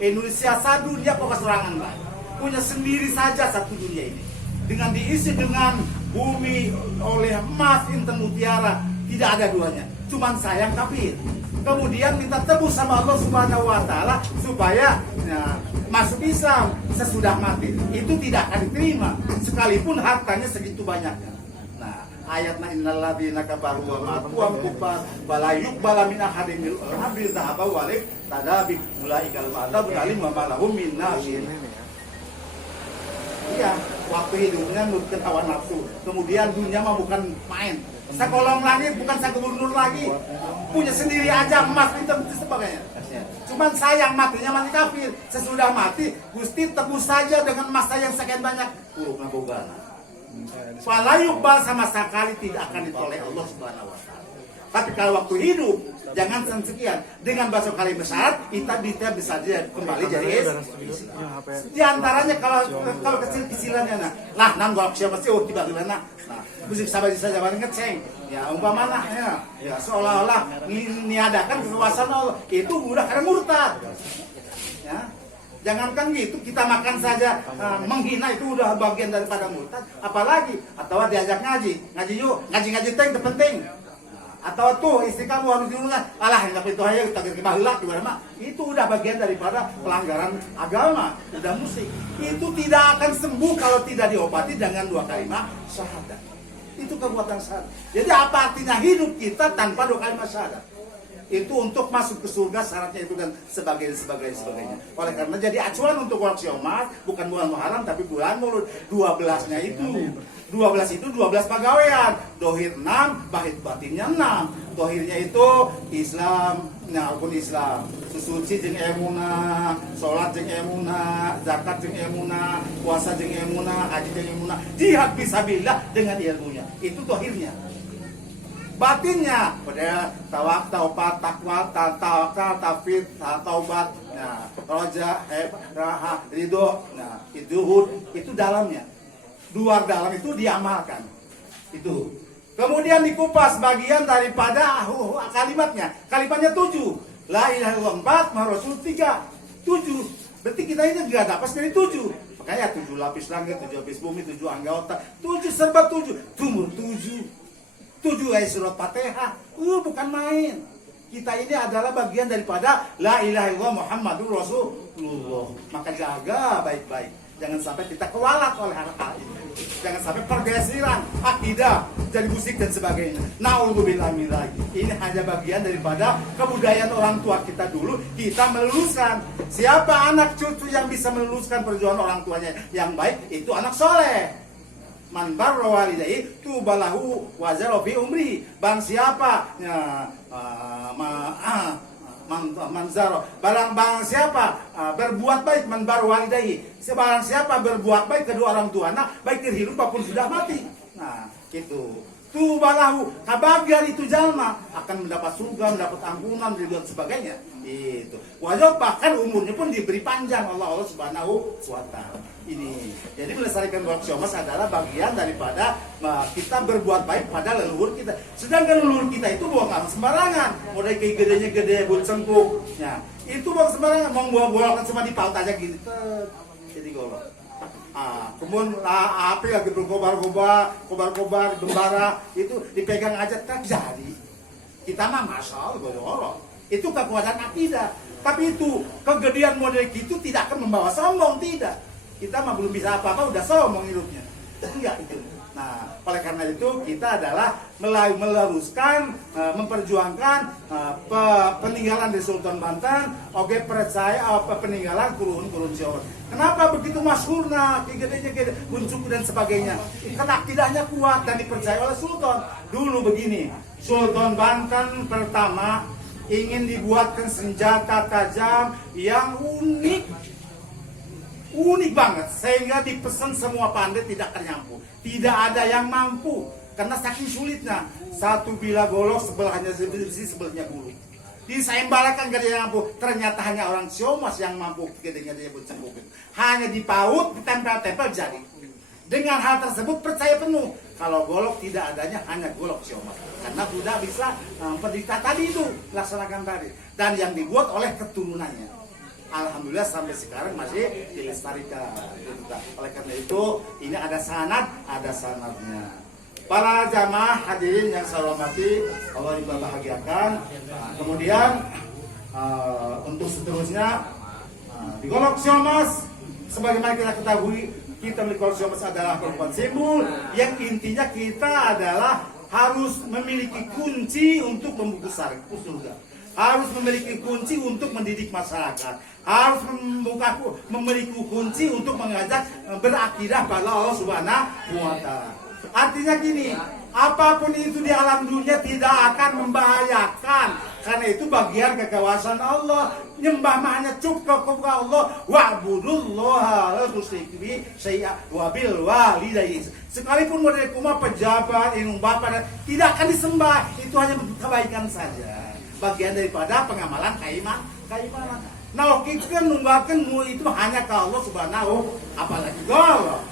Indonesia, satu dunia kok keserangan lain. Punya sendiri saja satu dunia ini. Dengan diisi dengan bumi oleh emas, inten, mutiara, tidak ada duanya. Cuman sayang kafir. Kemudian minta tebus sama Allah Subhanahu wa taala supaya masuk Islam sesudah mati. Itu tidak akan diterima sekalipun hartanya segitu banyaknya. Nah, ayatna innal ladzina kafaru wa matu wa kufar wala yuqbalu min ahadin min amri dhahaba walik tadabi ulaikal ma'adzabun alim wa malahum min nasir. Iya, waktu hidupnya menurutkan hawa nafsu. Kemudian dunia mah bukan main. Sekolong lagi bukan segubernur lagi. Punya sendiri aja emas itu sebagainya. Cuman sayang matinya mati kafir. Sesudah mati Gusti tebus saja dengan emas yang sekian banyak. Uruk nabogana. Falayubal sama sekali tidak akan ditoleh Allah Subhanahu wa taala. Tapi kalau waktu hidup jangan sekian. Dengan bahasa kalimat syahadat kita bisa kembali jadi di antaranya kalau kecil-kecilannya lah nang Golok Siomas sih tiba-tiba nah musik sabar saja bareng ngeceng ya umpamana ya seolah-olah niadakan kekuasaan Allah itu udah karena murtad ya. Jangankan gitu kita makan saja menghina itu udah bagian daripada murtad, apalagi atau diajak ngaji yuk ngaji teh penting. atau tuh istri kamu harus diuruskan, alah nggak pintu aja kita kebahulah gimana mah, itu udah bagian daripada pelanggaran agama, udah musik. Itu tidak akan sembuh kalau tidak diobati dengan 2 kalimat syahadat. Itu kekuatan syahadat. Jadi apa artinya hidup kita tanpa 2 kalimat syahadat? Itu untuk masuk ke surga syaratnya itu dan sebagainya. Oleh karena jadi acuan untuk orang Siomas bukan bulan Muharram tapi bulan Maulud. 12-nya itu 12 itu 12 pegawaian. Dohir 6, bahit batinnya 6. Dohirnya itu Islam, rukun Islam. Suci jeung emunah, salat jeung emunah, zakat jeung emunah, puasa jeung emunah, haji jeung emunah, jihad fisabilillah dengan ilmunya. Itu dohirnya. Batinnya pada tawaf, taubat, takwa, tawakal, tafid, taubat, nah, roja, raha, ridho, nah, zuhud, itu dalamnya. 2 dalam itu diamalkan. Itu. Kemudian dikupas bagian daripada kalimatnya. Kalimatnya 7. La ilaha illallah 4, Muhammad Rasul 3. 7. Berarti kita ini enggak dapat dari 7. Makanya 7 lapis langit, 7 lapis bumi, 7 anggota, 7 serba 7. Tumur 7. 7 ayat surat Fatihah, bukan main. Kita ini adalah bagian daripada la ilaha illallah Muhammadur Rasulullah. Maka jaga baik-baik. Jangan sampai kita kewalat oleh hal-hal ini. Jangan sampai pergeseran akidah jadi musik dan sebagainya. Nauzubillah min dzalik. Ini hanya bagian daripada kebudayaan orang tua kita dulu. Kita meluluskan. Siapa anak cucu yang bisa meluluskan perjuangan orang tuanya yang baik, itu anak soleh. Man barra walidayhi tubalahu wa zara fi umri. Bang siapa manzaro barang siapa berbuat baik man barra walidayhi. Barang siapa berbuat baik kedua orang tuanya baik terhidup maupun sudah mati. Nah, gitu. Tubalahu kabagian itu jalma akan mendapat surga, mendapat ampunan dan sebagainya. Itu. Walau bahkan umurnya pun diberi panjang Allah Subhanahu wa taala. Ini. Jadi melestarikan Golok Siomas adalah bagian daripada kita berbuat baik pada leluhur kita. Sedangkan leluhur kita itu buang sembarangan. Mulai kayak gedenya gede buat sengkuk. Ya, itu buang sembarangan, mau buang-buang cuma di paut aja gitu. Jadi golok. Kemudian api lagi berkobar-kobar, bembara itu dipegang aja terjadi. Kita mah masya Allah golok. Itu kekuatan akidah. Tapi itu kegedean model gitu tidak akan membawa sombong, tidak. Kita mah belum bisa apa-apa udah sombong hidupnya. Enggak itu. Nah, oleh karena itu kita adalah melaruskan, memperjuangkan peninggalan di Sultan Banten, oke percaya peninggalan kurun Siomas. Kenapa begitu masyhurna, gede buncuk dan sebagainya? Karena akidahnya kuat dan dipercaya oleh Sultan. Dulu begini, Sultan Banten pertama ingin dibuatkan senjata tajam yang unik banget, sehingga dipesan semua pandai tidak ternyampu, tidak ada yang mampu karena saking sulitnya. Satu bila golok sebelahnya besi, sebelahnya bulu, disembalakan gak ada yang mampu. Ternyata hanya orang Siomas yang mampu gedenya dia buncengkuk itu. Hanya dipaut, ditempel-tempel jadi. Dengan hal tersebut percaya penuh kalau golok tidak adanya hanya Golok Siomas, karena Buddha bisa pendeta tadi itu laksanakan tadi, dan yang dibuat oleh keturunannya. Alhamdulillah sampai sekarang masih dilestarikan. Oleh karena itu ini ada sanadnya. Para jamaah hadirin yang saya hormati, Allah yang bahagiakan. Kemudian untuk seterusnya di Golok Siomas, sebagaimana kita ketahui, kita memiliki Golok Siomas adalah perempuan simbol yang intinya kita adalah harus memiliki kunci untuk membuka surga. Harus memiliki kunci untuk mendidik masyarakat, harus memiliki kunci untuk mengajak berakidah pada Allah Subhanahu wa taala. Artinya gini, apapun itu di alam dunia tidak akan membahayakan, karena itu bagian kekuasaan Allah. Nyembah hanya cukup kepada Allah, wa'budullaha la tusyriku bihi syai'a wa bil walidayni. Sekalipun model kuma pejabat, ilmu bapak tidak akan disembah, itu hanya untuk kebaikan saja. Bagian daripada pengamalan keimanan. Nah, kita nunggakan itu hanya ke Allah Subhanahu, apalagi golok.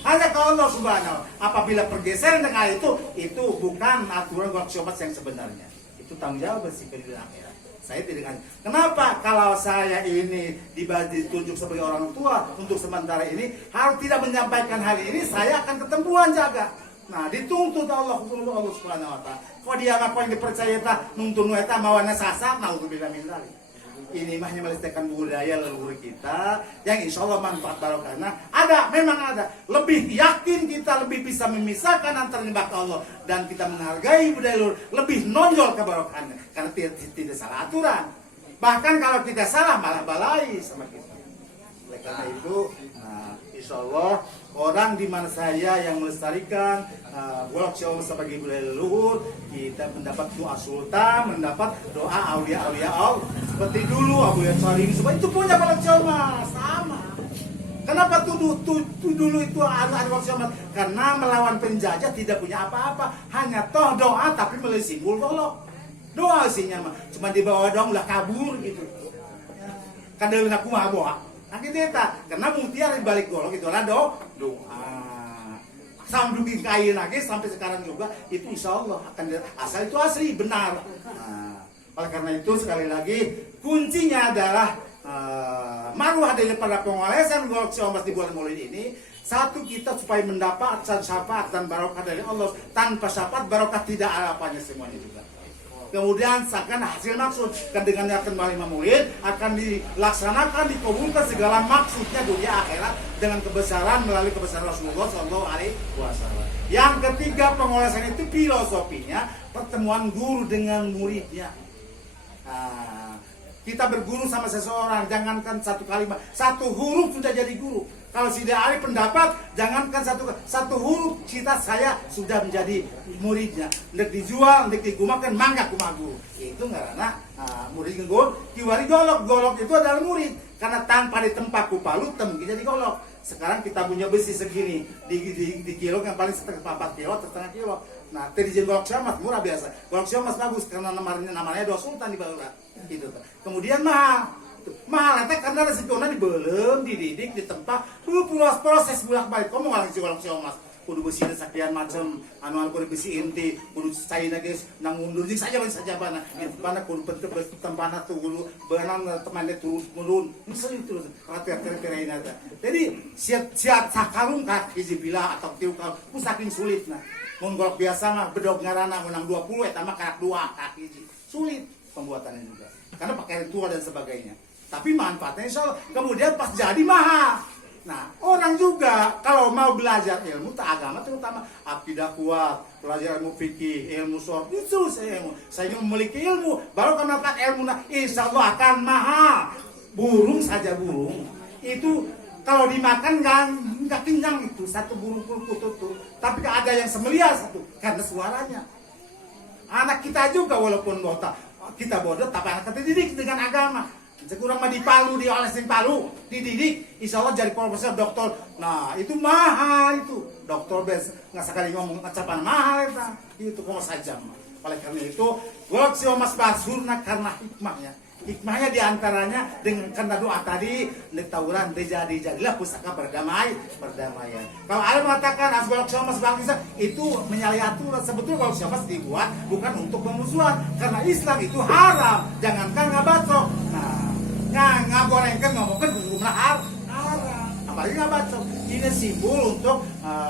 Hanya ke Allah Subhanahu. Apabila pergeseran dengan itu bukan aturan Golok Siomas yang sebenarnya. Itu tanggung jawab bersih di akhirat. Saya tidak. Kenapa kalau saya ini ditunjuk sebagai orang tua untuk sementara ini harus tidak menyampaikan hal ini, saya akan ketempuan jaga. Nah, dituntut Allah Subhanahu wa taala. Kok dia mah yang dipercaya ta nuntun eta mawana sasak naudzubillah min dzalik. Ini mah melestarikan budaya leluhur kita yang insya Allah manfaat barokahnya ada, memang ada. Lebih yakin kita, lebih bisa memisahkan antara nyembah Allah dan kita menghargai budaya leluhur, lebih nonjol kebarokahannya karena tidak salah aturan. Bahkan kalau kita salah malah balai sama kita. Oleh karena itu, insya Allah orang di mana saya yang melestarikan Golok Siomas sebagai budaya leluhur, kita mendapat doa sultan, mendapat doa aulia-aulia Allah seperti dulu Abuya Salim, sebab itu punya Golok Siomas sama. Kenapa dulu itu ada Golok Siomas? Karena melawan penjajah tidak punya apa-apa, hanya toh doa tapi melalui simbol golok. Doa isinya mah cuma dibawa dong lah kabur gitu. Kan dari aku mah bawa. Nah gitu ya, karena mutiara di balik golok itu lah doa. Sampai kain lagi sampai sekarang juga itu insya Allah akan asal itu asli benar. Nah, oleh karena itu sekali lagi kuncinya adalah maruah daripada pengolesan Golok Siomas di bulan Maulid ini. Satu, kita supaya mendapat syafaat dan barokah dari Allah. Tanpa syafaat barokah tidak ada apanya semuanya juga. Kemudian seakan hasil maksud kan dengan akan Imam Maulid akan dilaksanakan, dikabulkan segala maksudnya dunia akhirat dengan kebesaran melalui kebesaran Rasulullah SAW. Yang ketiga, pengolesan itu filosofinya pertemuan guru dengan muridnya. Kita berguru sama seseorang, jangankan satu kalimat, satu huruf sudah jadi guru. Kalau tidak ada pendapat, jangankan satu huruf saya sudah menjadi muridnya. Ndek dijual, ndek digumakan, mangga kumagu. Itu karena murid ngegol, kiwari golok itu adalah murid. Karena tanpa ditempa kupalu, jadi golok. Sekarang kita punya besi segini, di kilo yang paling setengah 4 kilo, setengah kilo. Nah, tadi Golok Siomas murah biasa. Golok Siomas bagus karena namanya Doa Sultan di Baura. Gitu. Kemudian mahal itu karena resikonya dibelem, dididik, ditempa, proses bolak-balik. Kamu nggak ngasih Golok Siomas, kudu besi sekian macam, kudu besi inti, kudu cair guys, nang mundur jing saja bana, mana kudu tempana tuh kudu benang temannya turun, misalnya itu kira-kira ini ada. Jadi siap sakarung kak hiji bila atau tiu kau saking sulit nah. Mun golok biasa mah bedog ngarana menang 20 eta mah karak 2 kaki hiji. Sulit pembuatannya juga. Karena pakai ritual dan sebagainya. Tapi manfaatnya insya Allah. Kemudian pas jadi mahal. Nah, orang juga kalau mau belajar ilmu, agama terutama akidah kuat, belajar ilmu fikih, ilmu short, itu saya memiliki ilmu, baru kalau dapat ilmu, insya Allah akan mahal. Burung saja burung, itu kalau dimakan nggak kenyang itu, satu burung kutut tuh. Tapi ada yang semeliar satu, karena suaranya. Anak kita juga walaupun kita bodoh, tapi anak kita dididik dengan agama. Sekurang mah dipalu, diolesin palu, dididik, insya Allah jadi profesor, doktor. Nah itu mahal itu, doktor nggak sekali ngomong ngacapan mahal itu kok saja. Oleh karena itu, Golok Siomas basurna karena hikmahnya. Hikmahnya diantaranya dengan karena doa tadi, tawuran jadilah pusaka perdamaian. Kalau ada mengatakan Golok Siomas bangsa itu menyalahi aturan, sebetulnya Golok Siomas dibuat bukan untuk pemusuhan, karena Islam itu haram, jangankan ngabacok. Nah, ngagorengkan ngomongkan hukumnya haram, apalagi ngabacok. Ini simbol untuk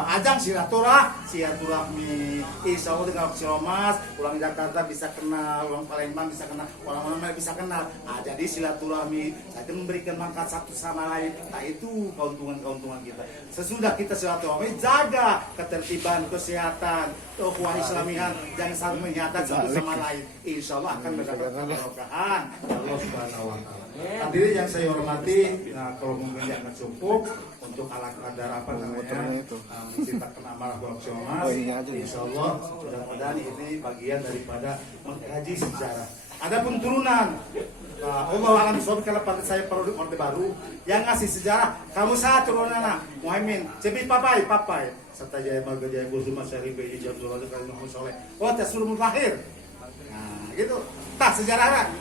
ajang silaturahmi. Insya Allah dengan Golok Siomas, orang Jakarta bisa kenal, orang Palembang bisa kenal, orang-orang bisa kenal. Jadi silaturahmi, saya memberikan mangkat satu sama lain. Nah itu keuntungan kita. Sesudah kita silaturahmi, jaga ketertiban, kesehatan, ukhuwah Islamiah, jangan saling mengingatkan satu sama lain. Insya Allah akan mendapatkan keberkahan Allah Subhanahu wa Ta'ala. Hadirin yang saya hormati, kalau mungkin jangan cukup untuk alat kadar apa namanya menciptakan amal Golok Siomas. Insya Allah mudah-mudahan ini bagian daripada mengkaji sejarah. Adapun turunan, Allah alam bisawab kalau pada saya produk Orde Baru yang ngasih sejarah, kamu saya turunan Muhaimin, Cebi papai, serta Jaya Marga Jaya Buzuma Syarif Beji Jabdul Razak Kali Muhammad Soleh. Oh, Tasur Mutakhir. Nah, gitu. Tak sejarah.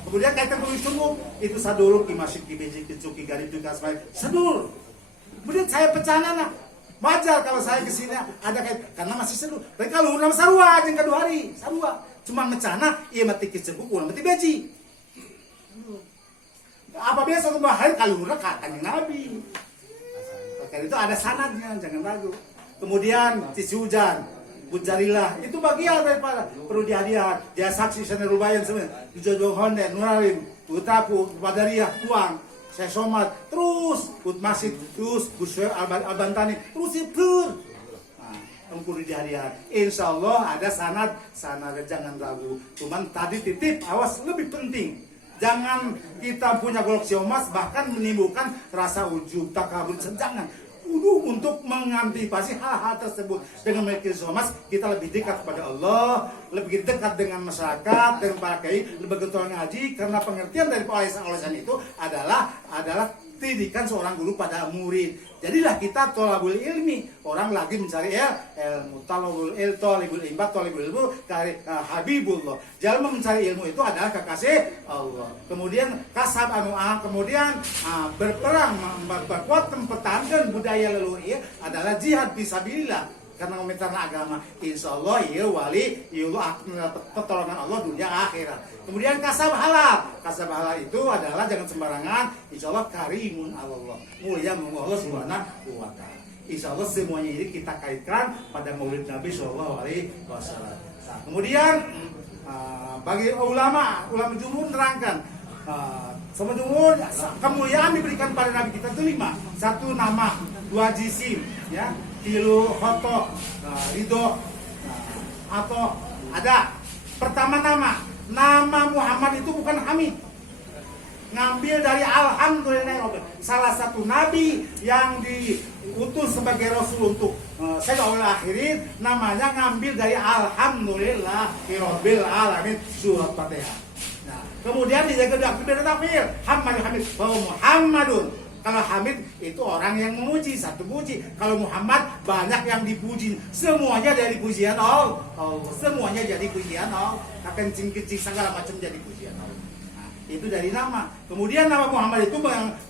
Kemudian kaitan tulis sungguh itu saduluk ki masjid ki beji ki cuki garib juga sebaik sadul. Kemudian saya pecanan wajar kalau saya kesini ada kait karena masih seru. Tapi kalau nama sarua jeung kedua hari sarua cuma mecana ieu mati ki cengkuk ulah mati beji. Apa biasa tuh bahaya kalau urang ka Kanjeng Nabi. Karena itu ada sanadnya jangan ragu. Kemudian Cici Hujan, Bujarilah, itu bagian daripada perlu dihadiah. Dia saksi sana Rubayan sebenarnya. Dijojong Honden, Nuralim, Utapu, Badariah, Tuang, saya somat, terus Ut Masjid, terus Buswe Albantani, terus itu. Kudu dihadiah. Insya Allah ada sanad jangan ragu. Cuman tadi titip, awas lebih penting. Jangan kita punya koleksi emas bahkan menimbulkan rasa ujub, takabur, jangan. Untuk mengantisipasi hal-hal tersebut dengan memiliki emas kita lebih dekat kepada Allah, lebih dekat dengan masyarakat, dengan para kiai, lebih dekat ngaji karena pengertian dari olesan itu adalah didikan seorang guru pada murid. Jadilah kita tolabul ilmi, orang lagi mencari ilmu, talabul imbat, talabul ilmu, habibullah. Jalan mencari ilmu itu adalah kekasih Allah. Kemudian kasab kemudian berperang, berkuat mempertahankan budaya leluhur adalah jihad fisabilillah. Karena komentar agama, insya Allah ya wali, ya Allah pertolongan Allah dunia akhirat. Kemudian kasab halal itu adalah jangan sembarangan, insya Allah karimun Allah, mulia Allah subhanahu wa ta'ala. Insya Allah semuanya ini kita kaitkan pada maulid Nabi Shallallahu Alaihi Wasallam. Nah, kemudian bagi ulama jumhur menerangkan sama jumhur kemuliaan diberikan pada Nabi kita itu 5. 1 nama, 2 jisim, ya. Tilu khotok, ridho, atau ada. Pertama nama Muhammad itu bukan Hamid, ngambil dari Alhamdulillah. Salah satu nabi yang diutus sebagai rasul untuk Sayyidul Akhirin, namanya ngambil dari Alhamdulillah Rabbil Alamin, surat Fatihah. Nah, kemudian dijaga beda takbir, Hamid bahwa Muhammadun. Kalau Hamid itu orang yang memuji, satu puji. Kalau Muhammad banyak yang dipuji. Semuanya dari pujian Allah. Semuanya jadi pujian Allah. Kencing-kencing segala macam jadi pujian Allah. Nah, itu dari nama. Kemudian nama Muhammad itu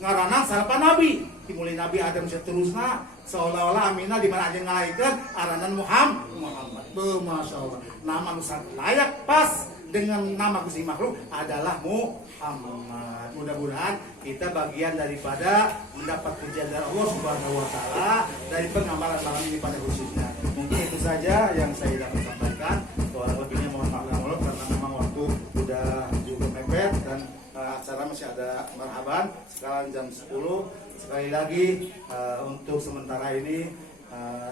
ngaranang salapan Nabi. Dimulai Nabi Adam seterusnya. Seolah-olah Aminah dimana aja ngalaikan aranan Muhammad. Masya Allah. Nama Nusantara layak pas dengan nama Gusti makhluk adalah Muhammad. Mudah-mudahan kita bagian daripada mendapat pujian dari Allah Subhanahu wa taala dari pengamalan malam ini pada khususnya. Mungkin itu saja yang saya dapat sampaikan. Kurang lebihnya mohon maaf karena memang waktu sudah juga mepet dan acara masih ada marhaban sekarang jam 10. Sekali lagi untuk sementara ini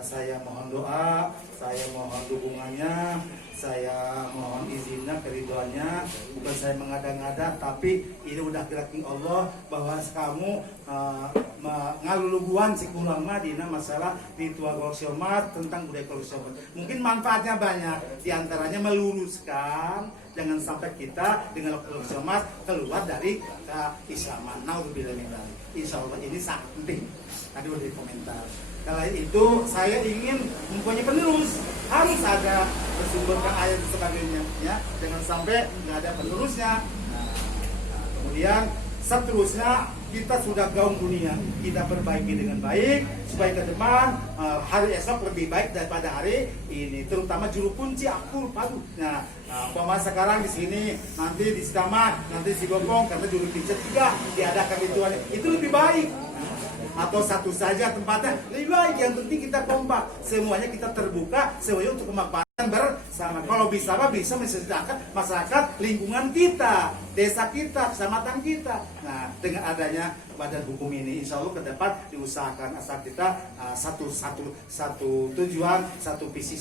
saya mohon doa, saya mohon dukungannya, saya mohon izinnya, keriduannya. Bukan saya mengada-ngada, tapi ini udah gerakin Allah bahwa kamu ngaluluguan si kulama dina masalah ritual koleksiomat tentang budaya koleksiomat. Mungkin manfaatnya banyak, diantaranya meluruskan jangan sampai kita dengan koleksiomat keluar dari keislaman. Naudzubillah min dzalik. Insya Allah ini sangat penting. Tadi udah di komentar. Kalau itu saya ingin mempunyai penerus, harus ada bersumberkan ayat dan sebagainya, ya. Jangan sampai nggak ada penerusnya. Nah, kemudian seterusnya kita sudah gaung dunia, kita perbaiki dengan baik supaya ke depan hari esok lebih baik daripada hari ini. Terutama juru kunci akul padu. Nah, umpama sekarang di sini, nanti di Sitaman, nanti di Bogong, karena juru kunci 3 diadakan itu lebih baik. Atau satu saja tempatnya lebih baik. Yang penting kita kompak, semuanya kita terbuka, semuanya untuk kemanfaatan bersama. Kalau bisa menceritakan masyarakat lingkungan kita, desa kita, kecamatan kita. Nah, dengan adanya badan hukum ini, insya Allah ke depan diusahakan asal kita satu tujuan, satu visi,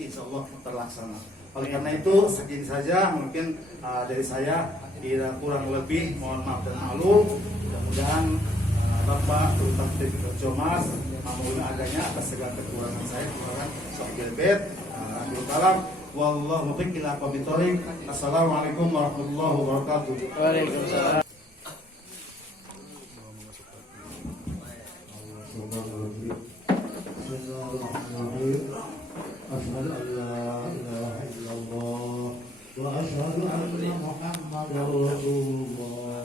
insya Allah terlaksana. Oleh karena itu segini saja mungkin dari saya, kurang lebih mohon maaf dan maklum. Mudah-mudahan Bapak terutama dari Jomas mohon adanya atas segala kekurangan saya, kekurangan Sohbil Bet, Abdul Kalam, wallahu muwaffiq ila aqwamit thoriq. Assalamualaikum warahmatullahi wabarakatuh. Waalaikumsalam. Asyhadu an la ilaha illallah wa asyhadu anna Muhammadar Rasulullah.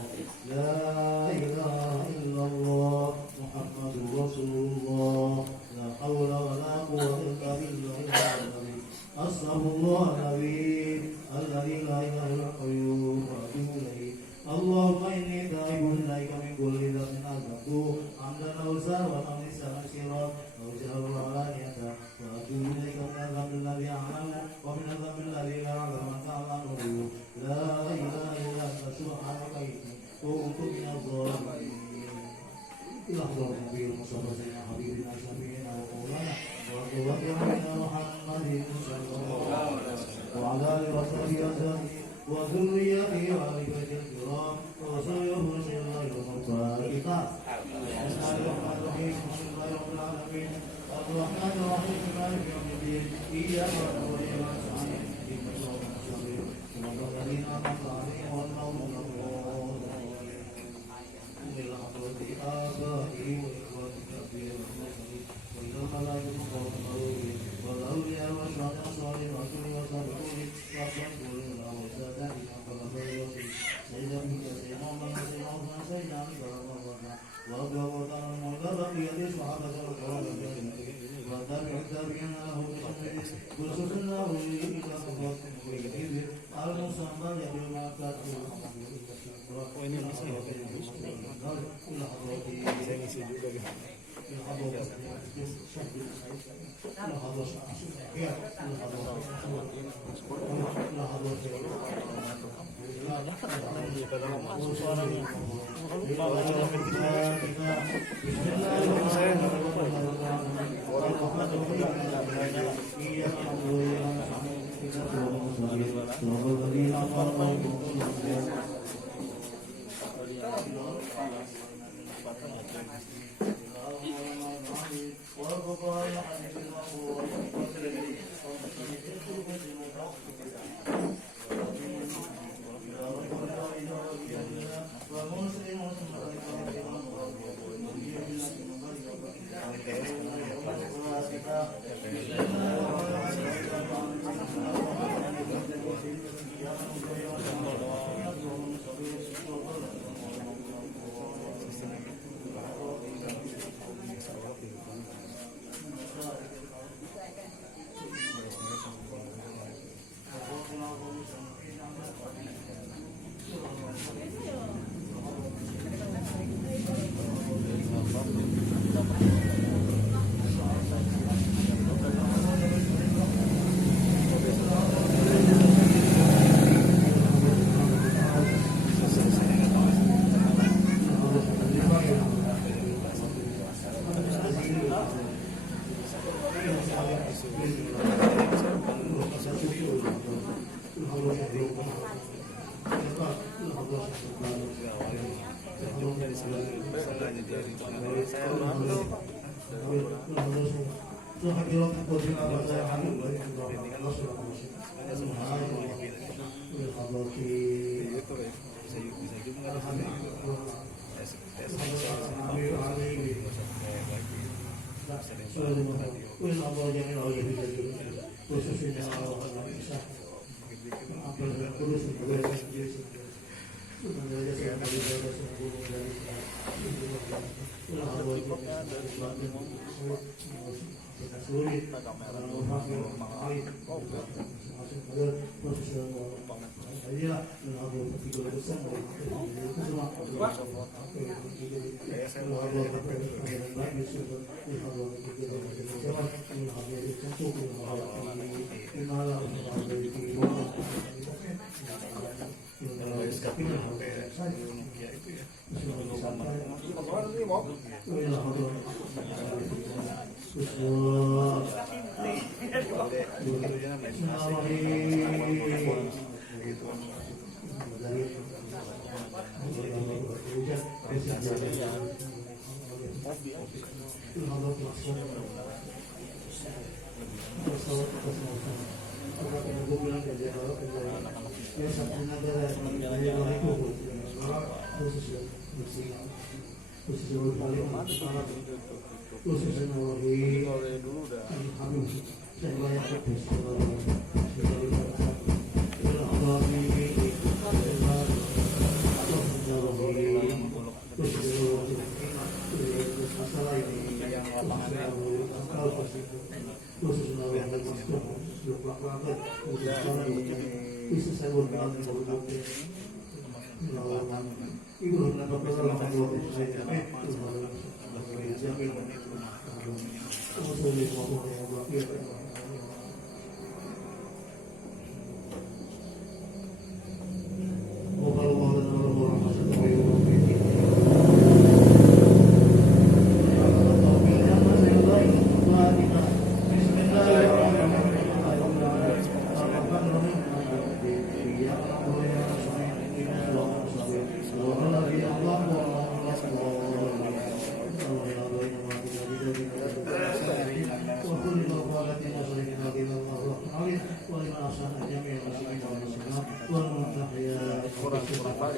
La ilaha illallah Muhammadur Rasulullah. La haula wa la quwwata illa billah. Astaghfirullahaladzim alladzi la ilaha illa qayyum wa atubu ilaih. Allahumma inni taibun ilaika min kulli dhanbin azabtu amdan awsa wa amnisan sirra Bismillahirrahmanirrahim.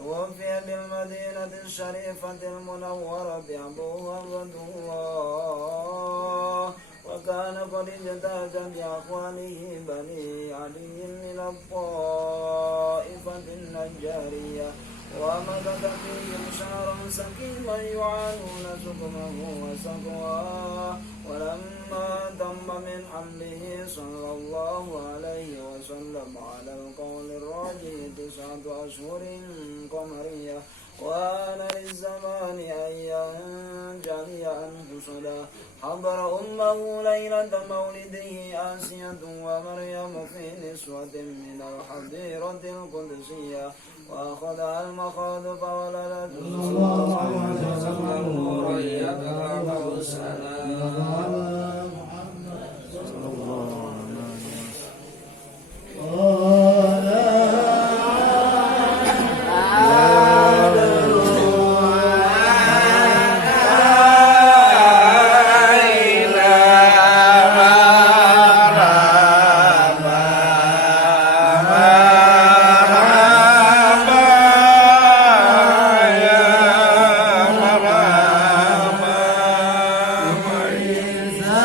توفي بالمدينة الشريفة المنورة أبوه عبد الله، وكان قد اجتاز بأخوانه بني علي من الطائفة النجارية، ومكث فيهم شهرا سكيما يعانون سقمه وسقواه. ولما تم من حمله صلى الله عليه وسلم على القول الراجح 9 أشهر قمرية، وآن للزمان أن ينجلي عنه صدى. حضر أمه ليلة مولده آسية ومريم في نسوة من الحظيرة القدسية، وأخذها المخاض فولدت صلى الله عليه وسلم نورا يترافع السلام. Isa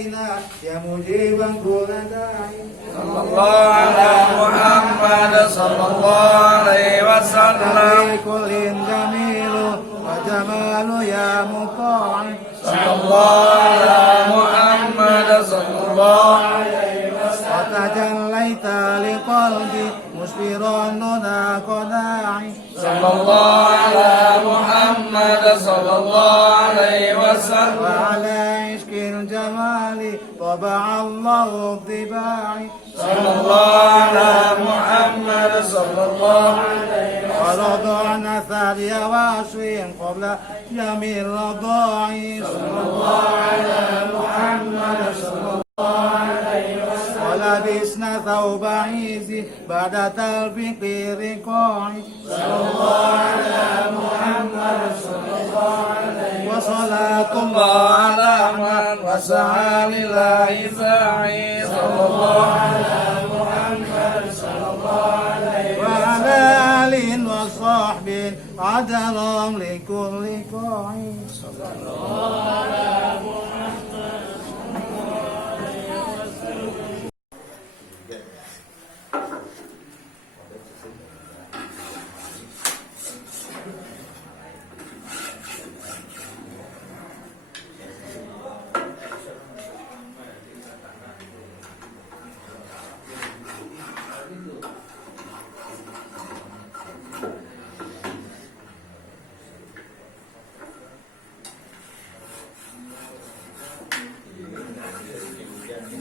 علينا يا مجيبا كل داعي صلى الله على محمد صلى الله عليه وسلم في كل جميل وجمال يا مطاع صلى الله على محمد صلى الله عليه وسلم وتجليت لقلبي مسفرا دون قناعي صلى الله على محمد صلى الله عليه وسلم وعلى عشق الجمال طبع الله طباعي صلى الله على محمد صلى الله عليه وسلم ورضعنا ثاني وعشرين قبل يوم الرضاع صلى الله على محمد صلى الله عليه وسلم ولبسنا ثوب عيز بعد تلفيق رقاع صلى الله على محمد صلى الله عليه وسلم وصلاة الله على من وسعى لله ساعي صلى الله على محمد صلى الله عليه وسلم وعلى آله وصحبه عدل لكل قاعي صلى الله على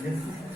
Thank you.